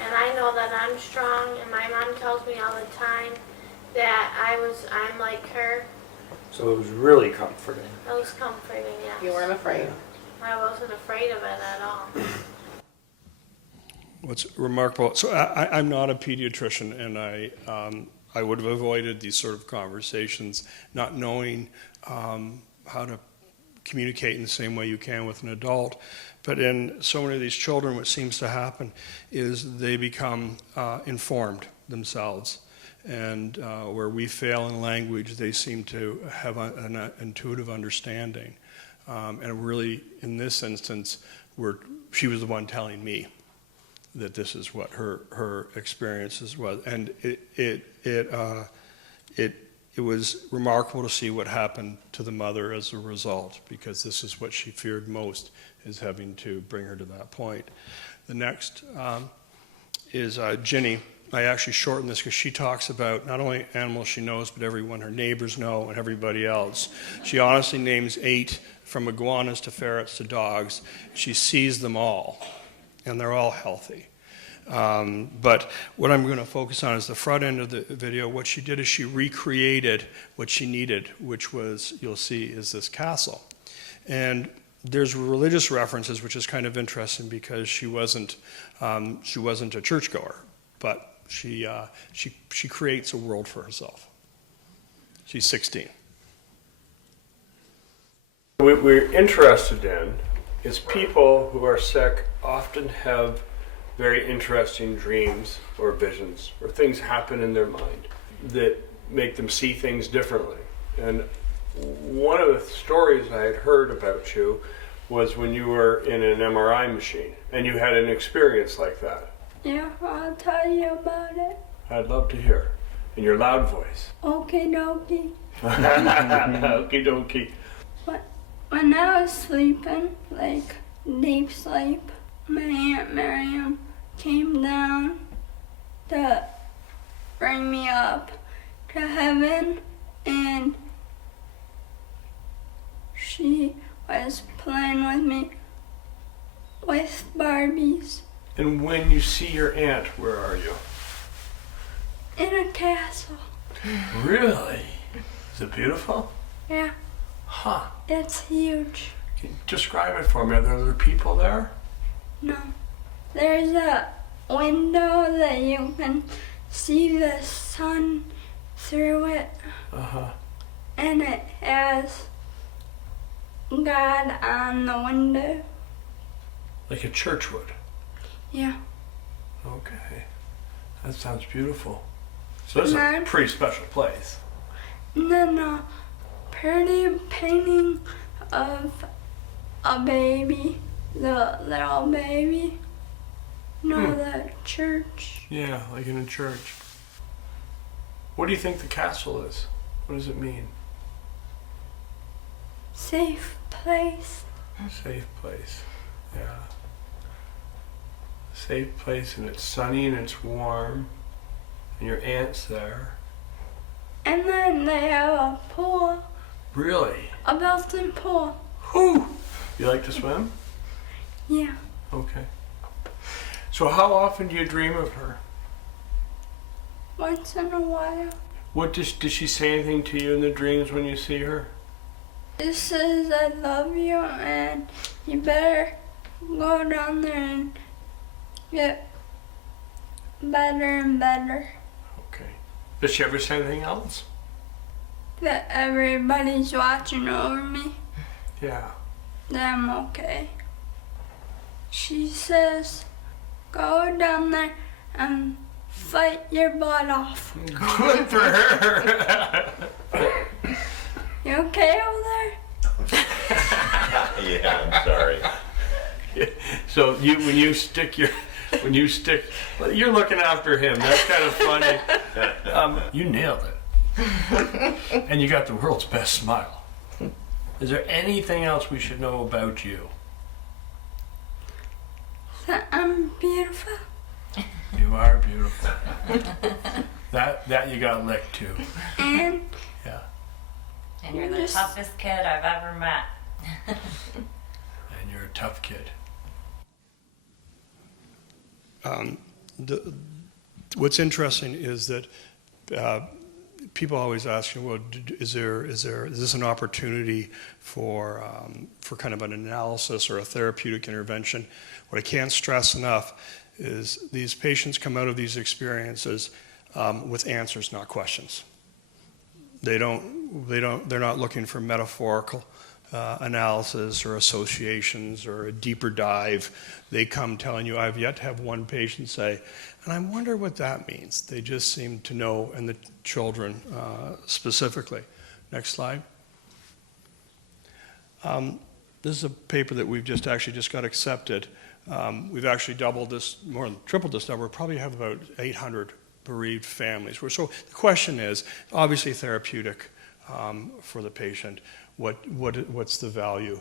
and I know that I'm strong, and my mom tells me all the time that I'm like her. So it was really comforting. It was comforting, yes. You weren't afraid. I wasn't afraid of it at all. What's remarkable, so I'm not a pediatrician, and I would have avoided these sort of conversations, not knowing how to communicate in the same way you can with an adult. But in so many of these children, what seems to happen is they become informed themselves. And where we fail in language, they seem to have an intuitive understanding. And really, in this instance, she was the one telling me that this is what her experiences was. And it was remarkable to see what happened to the mother as a result, because this is what she feared most, is having to bring her to that point. The next is Ginny. I actually shortened this because she talks about not only animals she knows, but everyone her neighbors know and everybody else. She honestly names 8, from iguanas to ferrets to dogs. She sees them all, and they're all healthy. But what I'm going to focus on is the front end of the video. What she did is she recreated what she needed, which was, you'll see, is this castle. And there's religious references, which is kind of interesting because she wasn't a churchgoer, but she creates a world for herself. She's 16. What we're interested in is people who are sick often have very interesting dreams or visions, or things happen in their mind that make them see things differently. And one of the stories I had heard about you was when you were in an MRI machine and you had an experience like that. Yeah, I'll tell you about it. I'd love to hear in your loud voice. Okie dokie. Okie dokie. When I was sleeping, like deep sleep, my Aunt Miriam came down to bring me up to heaven, and she was playing with me with Barbies. And when you see your aunt, where are you? In a castle. Really? Is it beautiful? Yeah. Huh. It's huge. Can you describe it for me? Are there other people there? No. There's a window that you can see the sun through it. Uh-huh. And it has God on the window. Like a church would? Yeah. Okay. That sounds beautiful. So this is a pretty special place. And then a pretty painting of a baby, the little baby. No, the church. Yeah, like in a church. What do you think the castle is? What does it mean? Safe place. Safe place. Yeah. Safe place, and it's sunny and it's warm, and your aunt's there. And then they have a pool. Really? A built-in pool. Whew! You like to swim? Yeah. Okay. So how often do you dream of her? Once in a while. What does she say anything to you in the dreams when you see her? It says I love you and you better go down there and get better and better. Okay. Does she ever say anything else? That everybody's watching over me. Yeah. That I'm okay. She says, go down there and fight your butt off. Good for her. You okay over there? Yeah, I'm sorry. So when you stick, you're looking after him. That's kind of funny. You nailed it. And you got the world's best smile. Is there anything else we should know about you? That I'm beautiful. You are beautiful. That you got licked too. And yeah. And you're the toughest kid I've ever met. And you're a tough kid. What's interesting is that people always ask, well, is this an opportunity for kind of an analysis or a therapeutic intervention? What I can't stress enough is these patients come out of these experiences with answers, not questions. They're not looking for metaphorical analysis or associations or a deeper dive. They come telling you, I've yet to have one patient say, and I wonder what that means. They just seem to know, and the children specifically. Next slide. This is a paper that we've just got accepted. We've actually doubled this, more than tripled this number. We probably have about 800 bereaved families. So the question is, obviously therapeutic for the patient. What's the value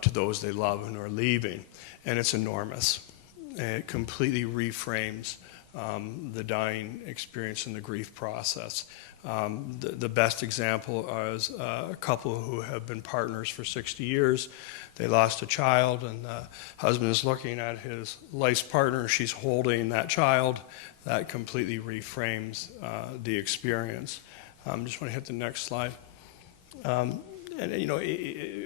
to those they love and are leaving? And it's enormous. And it completely reframes the dying experience and the grief process. The best example is a couple who have been partners for 60 years. They lost a child, and the husband is looking at his life's partner. She's holding that child. That completely reframes the experience. Just want to hit the next slide. And you know,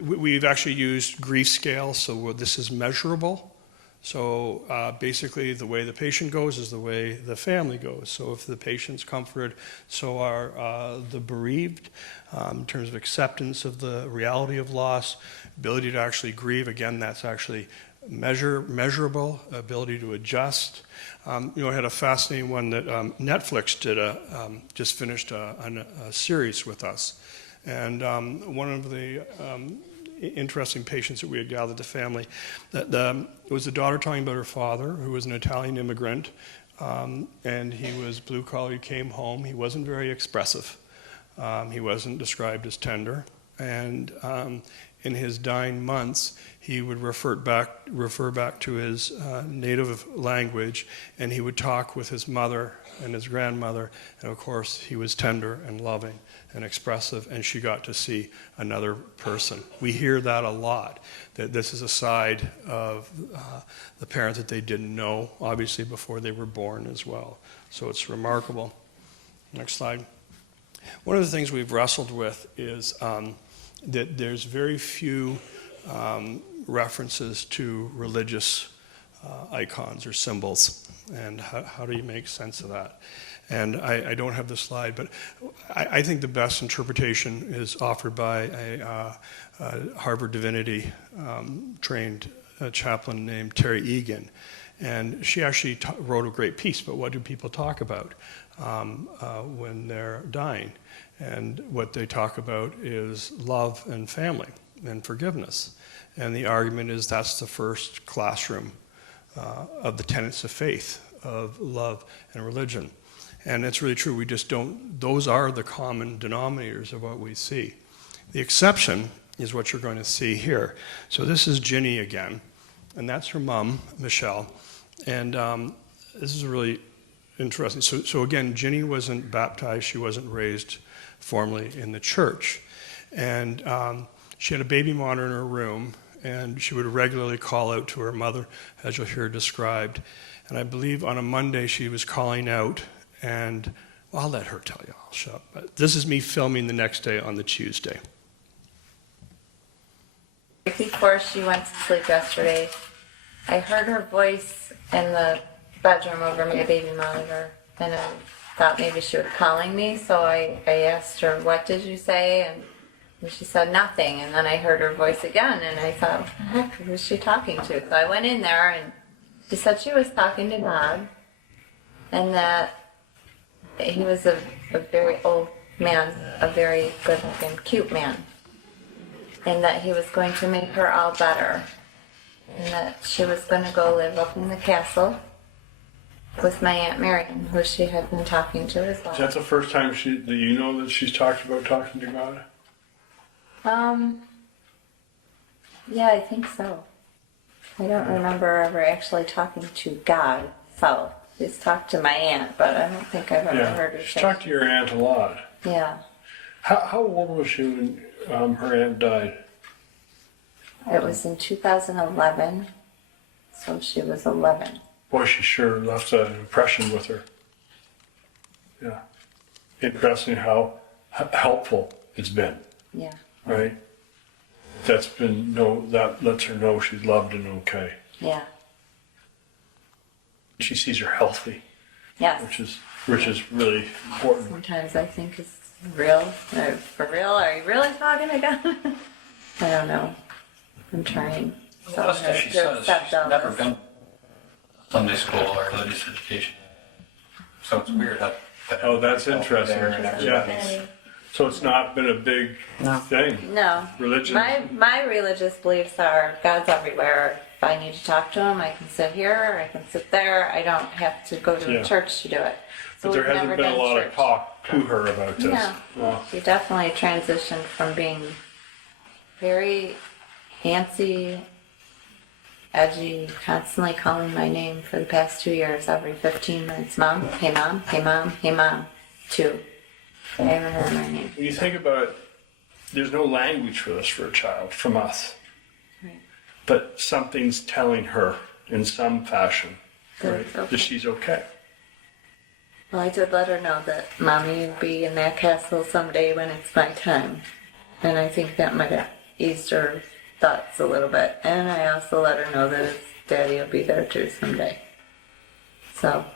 we've actually used grief scales, so this is measurable. So basically, the way the patient goes is the way the family goes. So if the patient's comforted, so are the bereaved, in terms of acceptance of the reality of loss, ability to actually grieve. Again, that's actually measurable, ability to adjust. You know, I had a fascinating one that Netflix did, just finished a series with us. And one of the interesting patients that we had gathered the family, it was the daughter talking about her father, who was an Italian immigrant, and he was blue collar. He came home. He wasn't very expressive. He wasn't described as tender, and in his dying months, he would refer back to his native language, and he would talk with his mother and his grandmother, and of course, he was tender and loving and expressive, and she got to see another person. We hear that a lot, that this is a side of the parent that they didn't know, obviously, before they were born as well. So it's remarkable. Next slide. One of the things we've wrestled with is that there's very few references to religious icons or symbols, and how do you make sense of that? And I don't have the slide, but I think the best interpretation is offered by a Harvard Divinity trained chaplain named Terry Egan. And she actually wrote a great piece about what do people talk about when they're dying. And what they talk about is love and family and forgiveness. And the argument is that's the first classroom of the tenets of faith, of love and religion. And it's really true. We just don't, those are the common denominators of what we see. The exception is what you're going to see here. So this is Ginny again, and that's her mom, Michelle. And this is really interesting. So again, Ginny wasn't baptized. She wasn't raised formally in the church. And she had a baby monitor in her room, and she would regularly call out to her mother, as you'll hear described. And I believe on a Monday she was calling out, and well, I'll let her tell you. I'll shut up. But this is me filming the next day on the Tuesday. Before she went to sleep yesterday, I heard her voice in the bedroom over my baby monitor, and I thought maybe she was calling me, so I asked her, what did you say? And she said nothing, and then I heard her voice again, and I thought, what the heck, who was she talking to? So I went in there, and she said she was talking to God, and that he was a very old man, a very good-looking, cute man, and that he was going to make her all better, and that she was going to go live up in the castle with my Aunt Marion, who she had been talking to as well. Is that the first time that you know that she's talked about talking to God? Yeah, I think so. I don't remember ever actually talking to God, so she's talked to my aunt, but I don't think I've ever heard her She's say. talked to your aunt a lot. Yeah. How old was she when her aunt died? It was in 2011, so she was 11. Boy, she sure left an impression with her. Yeah. Interesting how helpful it's been. Yeah. Right? That lets her know she's loved and okay. Yeah. She sees her healthy. Yes. Which is really important. Sometimes I think it's real. For real? Are you really talking to God? I don't know. I'm trying. So Plus, as she says, she's never been to Sunday school or religious education. So it's weird that oh, that's interesting. Yeah. Yeah. So it's not been a big thing? No. Religion? My religious beliefs are God's everywhere. If I need to talk to him, I can sit here or I can sit there. I don't have to go to a church to do it. So But there we've hasn't never been a done lot church. of talk to her about this. No. Well, We definitely transitioned from being very antsy, edgy, constantly calling my name for the past 2 years, every 15 minutes. Mom, hey mom, hey mom, hey mom, to I haven't heard my name. when you think about it, there's no language for this for a child from us. Right. But something's telling her in some fashion That it's okay. that she's okay. Well, I did let her know that mommy will be in that castle someday when it's my time. And I think that might have eased her thoughts a little bit. And I also let her know that daddy will be there too someday. So,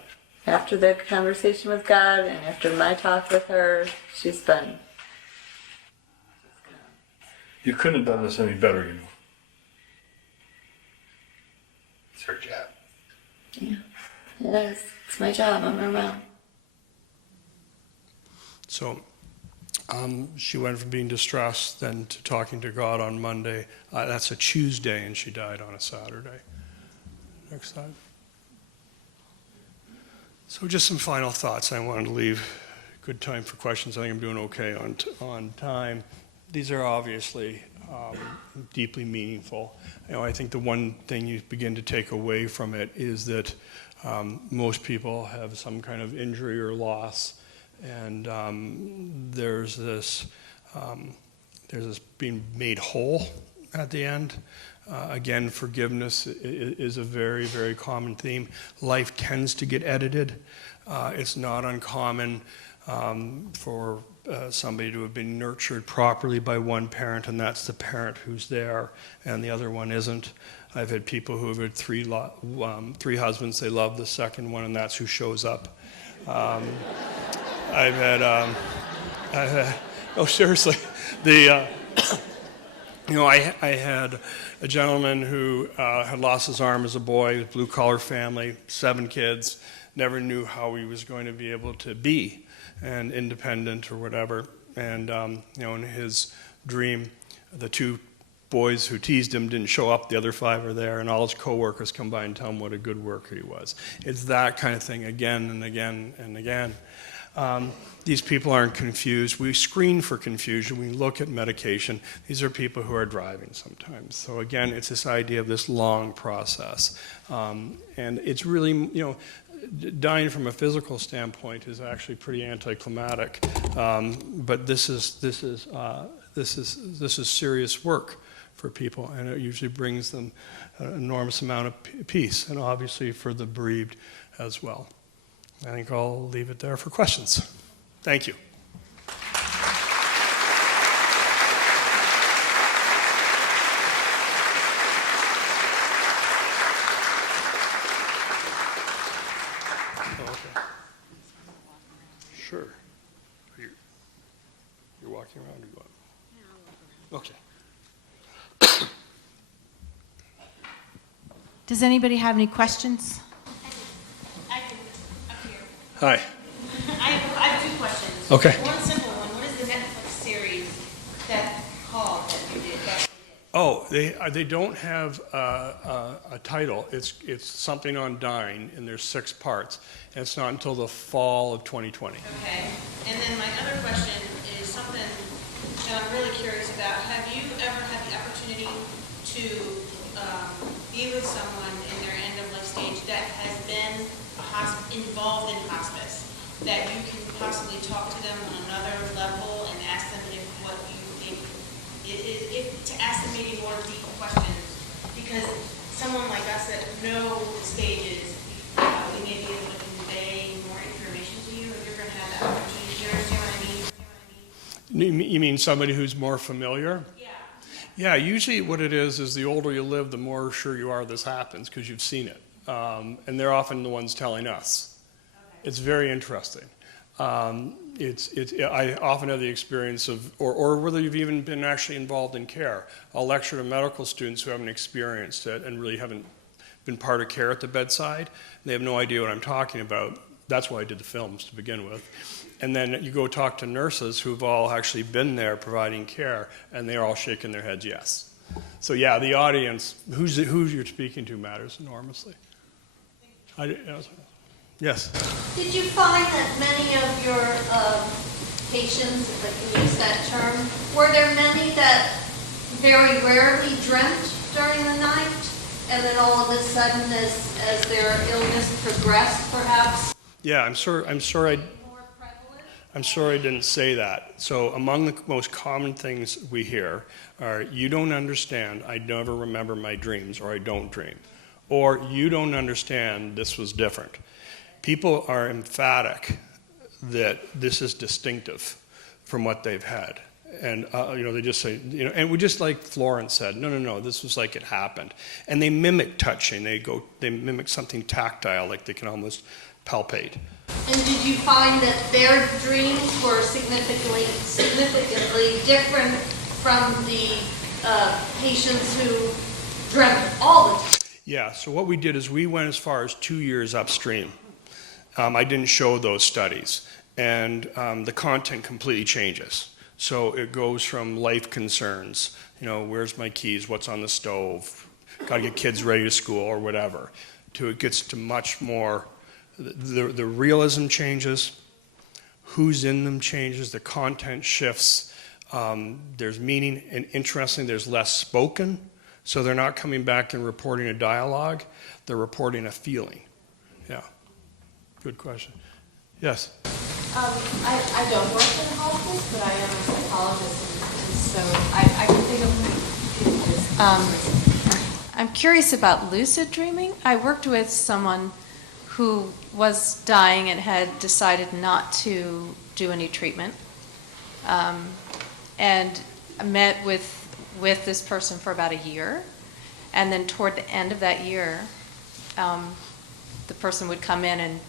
after the conversation with God and after my talk with her, she's been. You couldn't have done this any better, you know. It's her job. Yeah, it is. It's my job. I'm her mom. So she went from being distressed then to talking to God on Monday. That's a Tuesday, and she died on a Saturday. Next slide. So just some final thoughts. I wanted to leave good time for questions. I think I'm doing okay on time. These are obviously deeply meaningful. You know, I think the one thing you begin to take away from it is that most people have some kind of injury or loss, and there's this being made whole at the end. Again, forgiveness is a very, very common theme. Life tends to get edited. It's not uncommon for somebody to have been nurtured properly by one parent, and that's the parent who's there, and the other one isn't. I've had people who have had three husbands. They love the second one, and that's who shows up. I've had no, seriously, I had a gentleman who had lost his arm as a boy, blue-collar family, 7 kids, never knew how he was going to be able to be and independent or whatever. And, in his dream, the 2 boys who teased him didn't show up, the other 5 are there, and all his coworkers come by and tell him what a good worker he was. It's that kind of thing again and again and again. These people aren't confused. We screen for confusion. We look at medication. These are people who are driving sometimes. So again, it's this idea of this long process. And it's really, dying from a physical standpoint is actually pretty anticlimactic. But this is serious work for people, and it usually brings them an enormous amount of peace, and obviously for the bereaved as well. I think I'll leave it there for questions. Thank you. Okay. Sure. You're walking around or what? Okay. Does anybody have any questions? Hi. I have 2 questions. Okay. One simple one. What is the Netflix series that called that you did? Oh, they don't have a title. It's something on dying, and there's 6 parts. And it's not until the fall of 2020. Okay. And then my other question is something that I'm really curious about. Have you ever had the opportunity to be with someone in their end of life stage that has been involved in hospice, that you can possibly talk to them on another level and ask them if what you think, to ask them maybe more deep questions, because someone like us that know the stages, we may be able to convey more information to you if you're going to have that opportunity. Do you understand what I mean? You mean somebody who's more familiar? Yeah. Yeah, usually what it is the older you live, the more sure you are this happens because you've seen it. And they're often the ones telling us. Okay. It's very interesting. I often have the experience of, or whether you've even been actually involved in care. I'll lecture to medical students who haven't experienced it and really haven't been part of care at the bedside. They have no idea what I'm talking about. That's why I did the films to begin with. And then you go talk to nurses who've all actually been there providing care, and they're all shaking their heads yes. So yeah, the audience, who you're speaking to matters enormously. Yes? Did you find that many of your patients, if I can use that term, were there many that very rarely dreamt during the night, and then all of a sudden as their illness progressed perhaps? Yeah, I'm sorry I didn't say that. So among the most common things we hear are, you don't understand, I never remember my dreams, or I don't dream. Or, you don't understand, this was different. People are emphatic that this is distinctive from what they've had. And, they just say, and we just like Florence said, no, this was like it happened. And they mimic touching. They mimic something tactile, like they can almost palpate. And did you find that their dreams were significantly different from the patients who dreamt all the time? Yeah, so what we did is we went as far as 2 years upstream. I didn't show those studies. And the content completely changes. So it goes from life concerns, where's my keys, what's on the stove, got to get kids ready to school or whatever, to it gets to much more, the realism changes, who's in them changes, the content shifts, there's meaning, and interesting, there's less spoken, so they're not coming back and reporting a dialogue, they're reporting a feeling. Yeah, good question. Yes? I don't work in a hospice, but I am a psychologist, and so I can think of I'm curious about lucid dreaming. I worked with someone who was dying and had decided not to do any treatment, and I met with this person for about a year, and then toward the end of that year, the person would come in and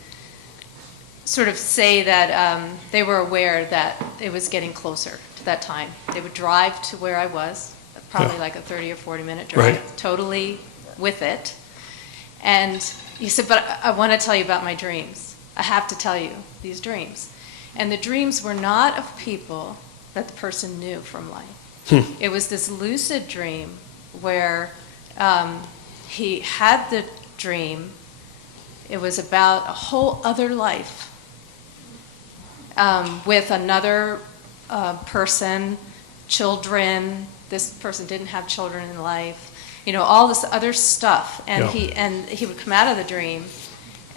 sort of say that they were aware that it was getting closer to that time. They would drive to where I was, probably like a 30 or 40 minute drive, totally with it. And he said, but I want to tell you about my dreams. I have to tell you these dreams. And the dreams were not of people that the person knew from life. It was this lucid dream where he had the dream. It was about a whole other life with another person, children. This person didn't have children in life. All this other stuff. And he would come out of the dream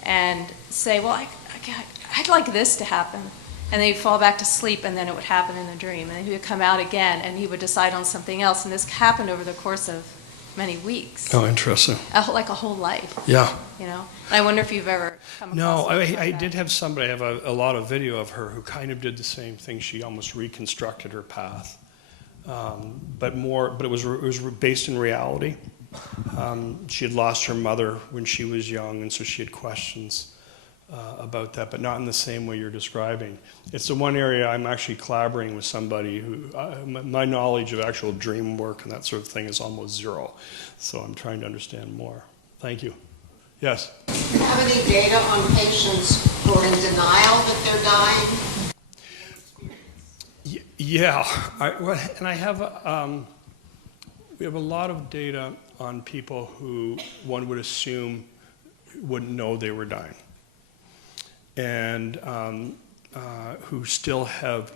and say, well, I'd like this to happen. And then he'd fall back to sleep, and then it would happen in the dream. And he would come out again, and he would decide on something else. And this happened over the course of many weeks. Oh, interesting. Like a whole life. Yeah. And I wonder if you've ever come across something like I that. did have somebody, I have a lot of video of her who kind of did the same thing. She almost reconstructed her path. But it was based in reality. She had lost her mother when she was young, and so she had questions about that, but not in the same way you're describing. It's the one area I'm actually collaborating with somebody who, my knowledge of actual dream work and that sort of thing is almost zero. So I'm trying to understand more. Thank you. Yes? Do you have any data on patients who are in denial that they're dying? Yeah, we have a lot of data on people who one would assume wouldn't know they were dying, and who still have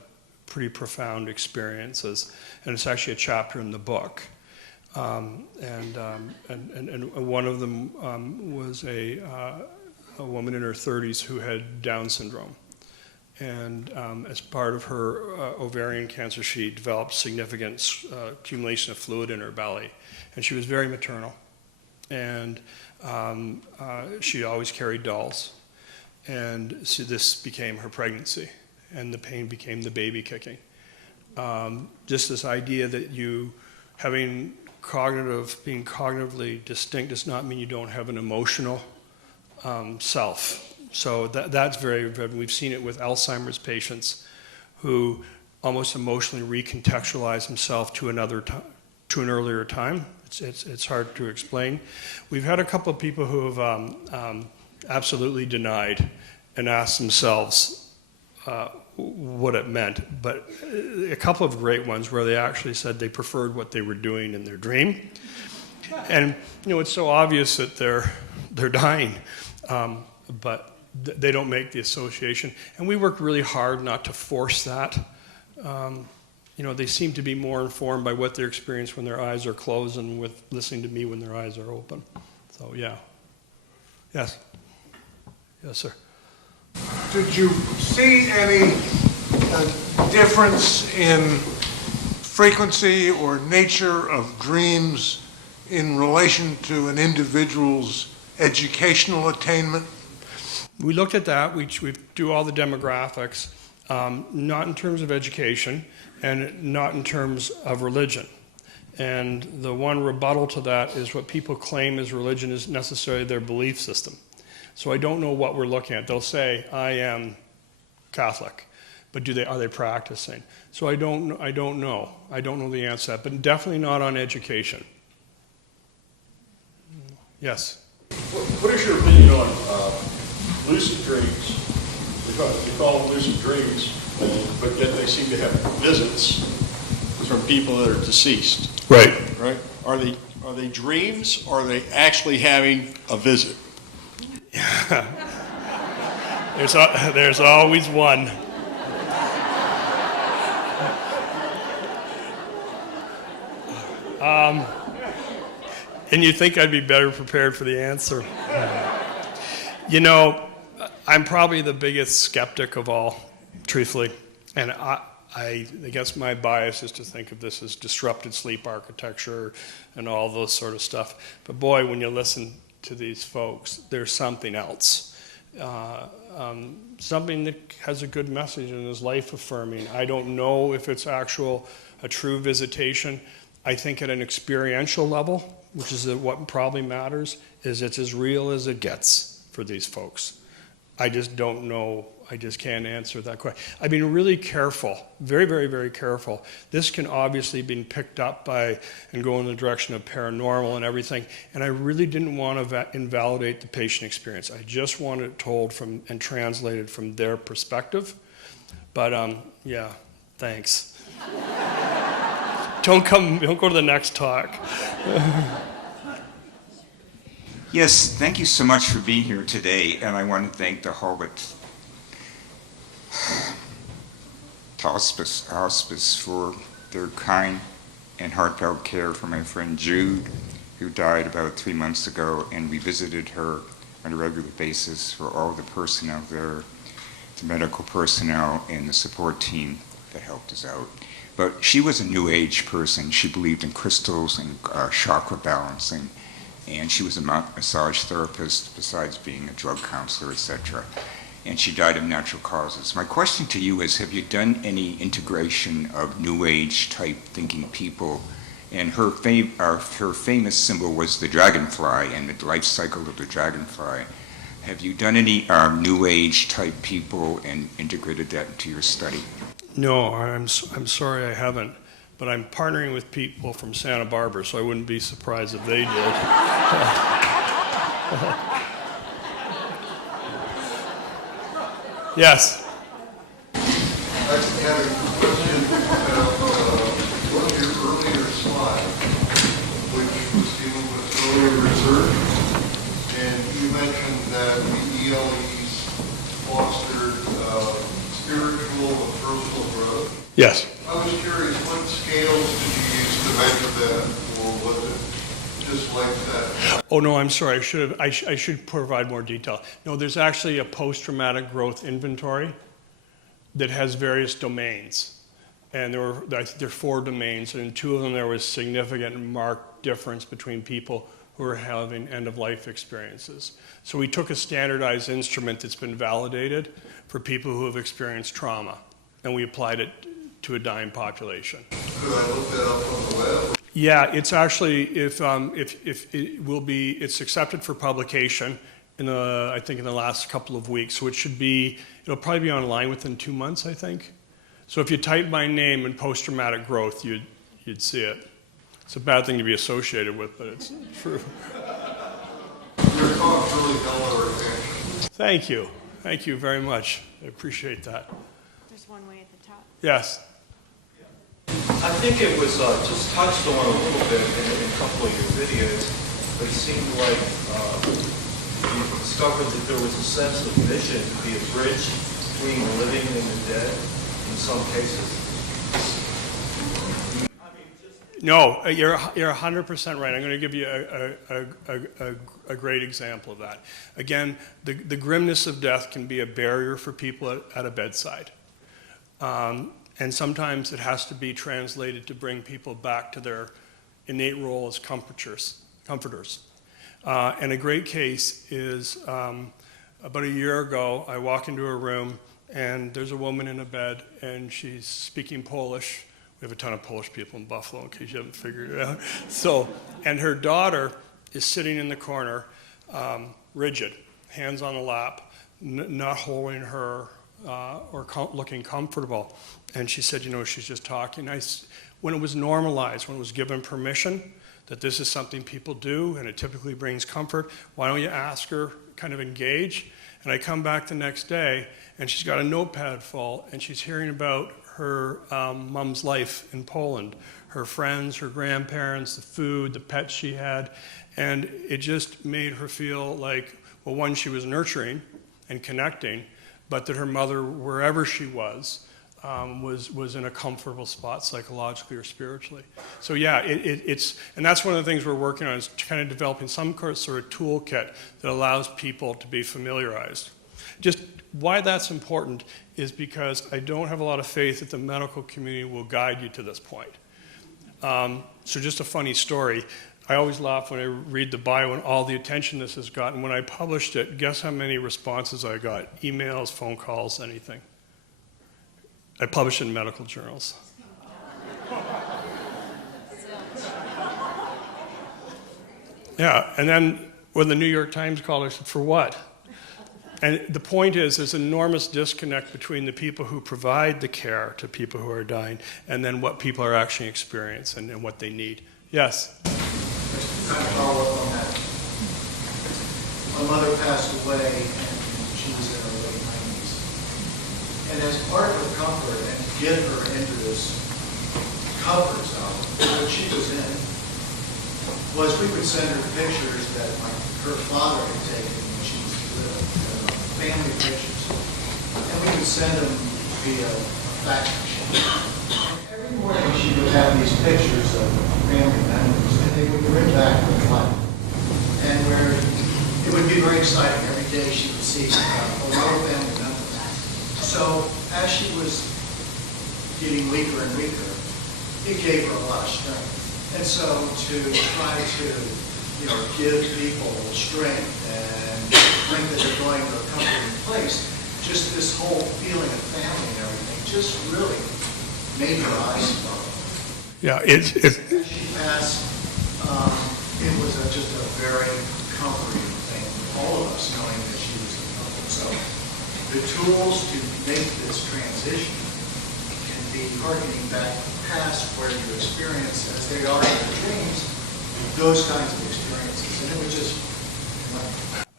pretty profound experiences. And it's actually a chapter in the book. And one of them was a woman in her 30s who had Down syndrome. And as part of her ovarian cancer, she developed significant accumulation of fluid in her belly. And she was very maternal. And she always carried dolls. And so this became her pregnancy. And the pain became the baby kicking. Just this idea that you being cognitively distinct does not mean you don't have an emotional self. So that's very, we've seen it with Alzheimer's patients who almost emotionally recontextualize themselves to an earlier time. It's hard to explain. We've had a couple of people who have absolutely denied and ask themselves what it meant. But a couple of great ones where they actually said they preferred what they were doing in their dream. And it's so obvious that they're dying, but they don't make the association. And we work really hard not to force that. They seem to be more informed by what they experience when their eyes are closed and with listening to me when their eyes are open. So, yeah. Yes. Yes, sir. Did you see any difference in frequency or nature of dreams in relation to an individual's educational attainment? We looked at that. We do all the demographics, not in terms of education and not in terms of religion. And the one rebuttal to that is what people claim as religion is necessarily their belief system. So I don't know what we're looking at. They'll say, I am Catholic, but are they practicing? So I don't know. I don't know the answer to that, but definitely not on education. Yes? What is your opinion on lucid dreams? They call them lucid dreams, but yet they seem to have visits from people that are deceased. Right. Right? Are they dreams, or are they actually having a visit? There's always one. And you think I'd be better prepared for the answer? I'm probably the biggest skeptic of all, truthfully. And I guess my bias is to think of this as disrupted sleep architecture and all those sort of stuff. But boy, when you listen to these folks, there's something else. Something that has a good message and is life-affirming. I don't know if it's a true visitation. I think at an experiential level, which is what probably matters, is it's as real as it gets for these folks. I just don't know. I just can't answer that question. I've been really careful, very, very, very careful. This can obviously be picked up by and go in the direction of paranormal and everything. And I really didn't want to invalidate the patient experience. I just wanted it told and translated from their perspective. But yeah, thanks. Don't go to the next talk. Yes, thank you so much for being here today, and I want to thank the Hospice for their kind and heartfelt care for my friend Jude, who died about 3 months ago, and we visited her on a regular basis for all the personnel there, the medical personnel and the support team that helped us out. But she was a New Age person. She believed in crystals and chakra balancing. And she was a massage therapist besides being a drug counselor, etc. And she died of natural causes. My question to you is, have you done any integration of New Age type thinking people? And her famous symbol was the dragonfly and the life cycle of the dragonfly. Have you done any New Age type people and integrated that into your study? No, I'm sorry I haven't. But I'm partnering with people from Santa Barbara, so I wouldn't be surprised if they did. Yes? I had a question about one of your earlier slides, which was dealing with earlier research. And you mentioned that the ELEs fostered spiritual and personal growth. Yes. I was curious, what scales did you use to measure that, or was it just like that? Oh no, I'm sorry. I should provide more detail. No, there's actually a post-traumatic growth inventory that has various domains, and there are 4 domains, and in 2 of them there was significant and marked difference between people who are having end-of-life experiences. So we took a standardized instrument that's been validated for people who have experienced trauma, and we applied it to a dying population. Could I look that up on the web? Yeah, it's actually it's accepted for publication I think in the last couple of weeks. So it'll probably be online within 2 months, I think. So if you type my name in post-traumatic growth, you'd see it. It's a bad thing to be associated with, but it's true. Your talk really held our attention. Thank you. Thank you very much. I appreciate that. There's one way at the top. Yes. I think it was just touched on a little bit in a couple of your videos, but it seemed like you discovered that there was a sense of mission to be a bridge between the living and the dead in some cases. No, you're 100% right. I'm going to give you a great example of that. Again, the grimness of death can be a barrier for people at a bedside. And sometimes it has to be translated to bring people back to their innate role as comforters. And a great case is about a year ago, I walk into a room and there's a woman in a bed and she's speaking Polish. We have a ton of Polish people in Buffalo, in case you haven't figured it out. So, and her daughter is sitting in the corner, rigid, hands on the lap, not holding her or looking comfortable. And she said, she's just talking. When it was normalized, when it was given permission that this is something people do and it typically brings comfort, why don't you ask her, kind of engage? And I come back the next day and she's got a notepad full and she's hearing about her mom's life in Poland, her friends, her grandparents, the food, the pets she had, and it just made her feel like, well, one, she was nurturing and connecting, but that her mother, wherever she was in a comfortable spot psychologically or spiritually. So yeah, it's, and that's one of the things we're working on, is kind of developing some sort of toolkit that allows people to be familiarized. Just why that's important is because I don't have a lot of faith that the medical community will guide you to this point. So just a funny story. I always laugh when I read the bio and all the attention this has gotten. When I published it, guess how many responses I got? Emails, phone calls, anything. I published it in medical journals. Yeah, and then when the New York Times called, I said, for what? And the point is, there's an enormous disconnect between the people who provide the care to people who are dying and then what people are actually experiencing and what they need. Yes? Kind of follow up on that. My mother passed away and she was in her late 90s. And as part of her comfort and to get her into this comfort zone that she was in, was we would send her pictures that her father had taken when she was little, family pictures. And we would send them via fax machine. Every morning she would have these pictures of family members, and they would bring back her life. And where it would be very exciting every day she would see a lot of family members. So as she was getting weaker and weaker, it gave her a lot of strength. And so to try to, give people strength and think that they're going to a comforting place, just this whole feeling of family and everything just really made her eyes sparkle. Yeah, As she passed, it was just a very comforting thing for all of us, knowing that she was in comfort. So the tools to make this transition can be harkening back past where you experience, as they are in your dreams, those kinds of experiences. And it was just...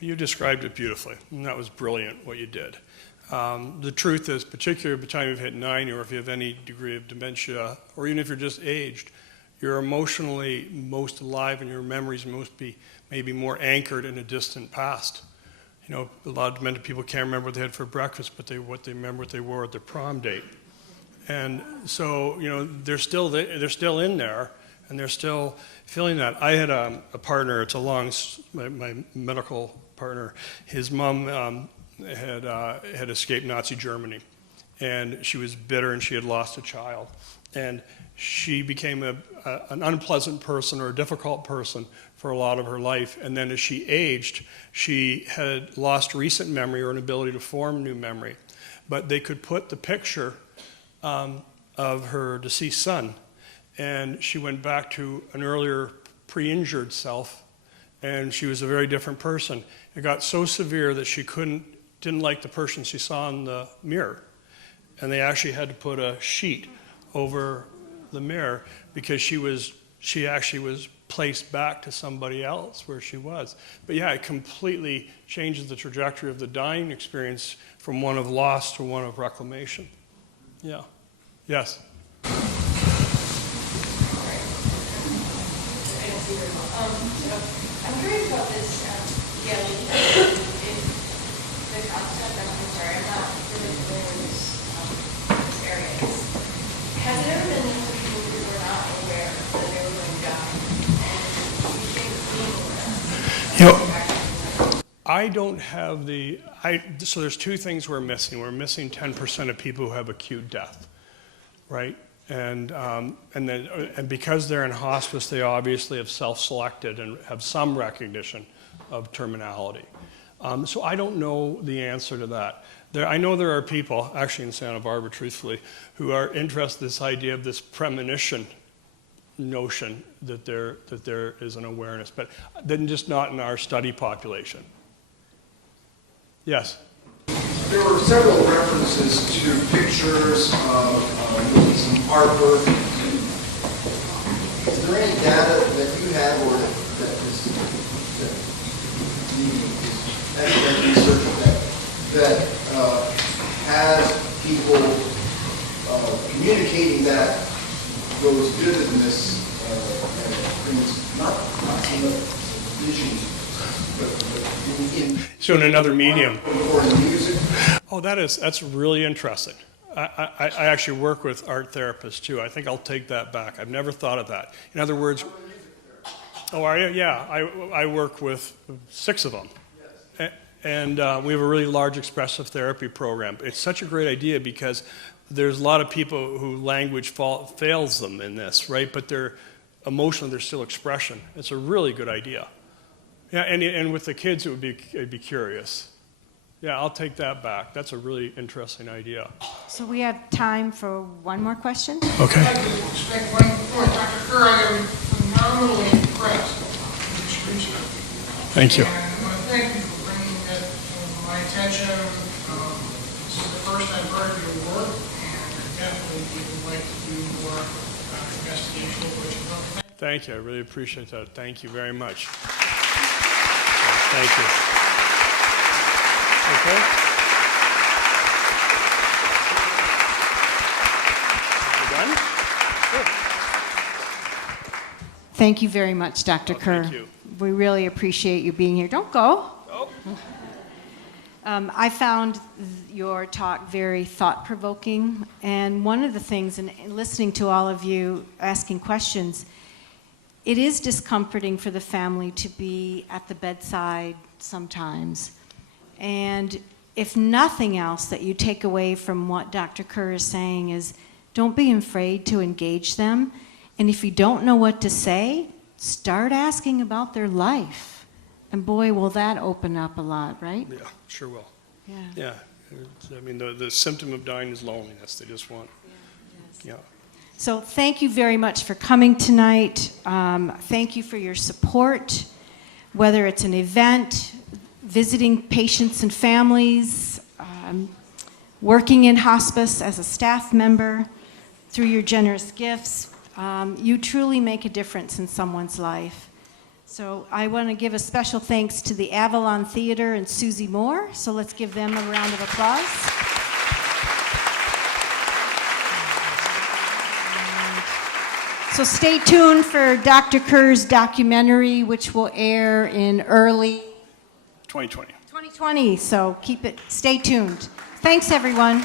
You described it beautifully, and that was brilliant what you did. The truth is, particularly by the time you've hit 90, or if you have any degree of dementia, or even if you're just aged, you're emotionally most alive and your memories maybe more anchored in a distant past. A lot of demented people can't remember what they had for breakfast, but what they remember what they wore at their prom date. And so, they're still in there, and they're still feeling that. I had a partner, my medical partner, his mom had escaped Nazi Germany, and she was bitter and she had lost a child. And she became an unpleasant person or a difficult person for a lot of her life. And then as she aged, she had lost recent memory or an ability to form new memory. But they could put the picture of her deceased son, and she went back to an earlier pre-injured self, and she was a very different person. It got so severe that she didn't like the person she saw in the mirror, and they actually had to put a sheet over the mirror because she actually was placed back to somebody else where she was. But yeah, it completely changes the trajectory of the dying experience from one of loss to one of reclamation. Yeah. Yes. I'm curious about this, if the concept, I'm sorry, I'm not really familiar with this area. Has it ever been for people who were not aware that they were going to die? And you think being aware? I don't have so there's two things we're missing. We're missing 10% of people who have acute death, right? And because they're in hospice, they obviously have self-selected and have some recognition of terminality. So I don't know the answer to that. I know there are people, actually in Santa Barbara, truthfully, who are interested in this idea of this premonition notion that there is an awareness, but then just not in our study population. Yes? There were several references to pictures of some artwork. Is there any data that you have or that research that has people communicating that those vividness and not so much visions, but so in another medium. Or in music. Oh, that's really interesting. I actually work with art therapists too. I think I'll take that back. I've never thought of that. In other words, oh, are you? Yeah, I work with 6 of them. And we have a really large expressive therapy program. It's such a great idea because there's a lot of people who language fails them in this, right? But they're emotional, there's still expression. It's a really good idea. Yeah, and with the kids, it'd be curious. Yeah, I'll take that back. That's a really interesting idea. So we have time for one more question. Okay. I'd like to make one point. Dr. Kerr, I am phenomenally impressed with this research. Thank you. And I want to thank you for bringing it to my attention. This is the first I've heard of your work, and I definitely would like to do more investigation of what you're doing. Thank you. I really appreciate that. Thank you very much. Thank you. Okay. You done? Good. Thank you very much, Dr. Kerr. Thank you. We really appreciate you being here. Don't go. Oh. I found your talk very thought-provoking, and one of the things, in listening to all of you asking questions, it is discomforting for the family to be at the bedside sometimes. And if nothing else that you take away from what Dr. Kerr is saying is, don't be afraid to engage them. And if you don't know what to say, start asking about their life. And boy, will that open up a lot, right? Yeah, sure will. Yeah. Yeah. I mean, the symptom of dying is loneliness. They just want, yeah. So thank you very much for coming tonight. Thank you for your support, whether it's an event, visiting patients and families, working in hospice as a staff member, through your generous gifts. You truly make a difference in someone's life. So I want to give a special thanks to the Avalon Theater and Susie Moore. So let's give them a round of applause. So stay tuned for Dr. Kerr's documentary, which will air in early 2020. 2020. So stay tuned. Thanks, everyone.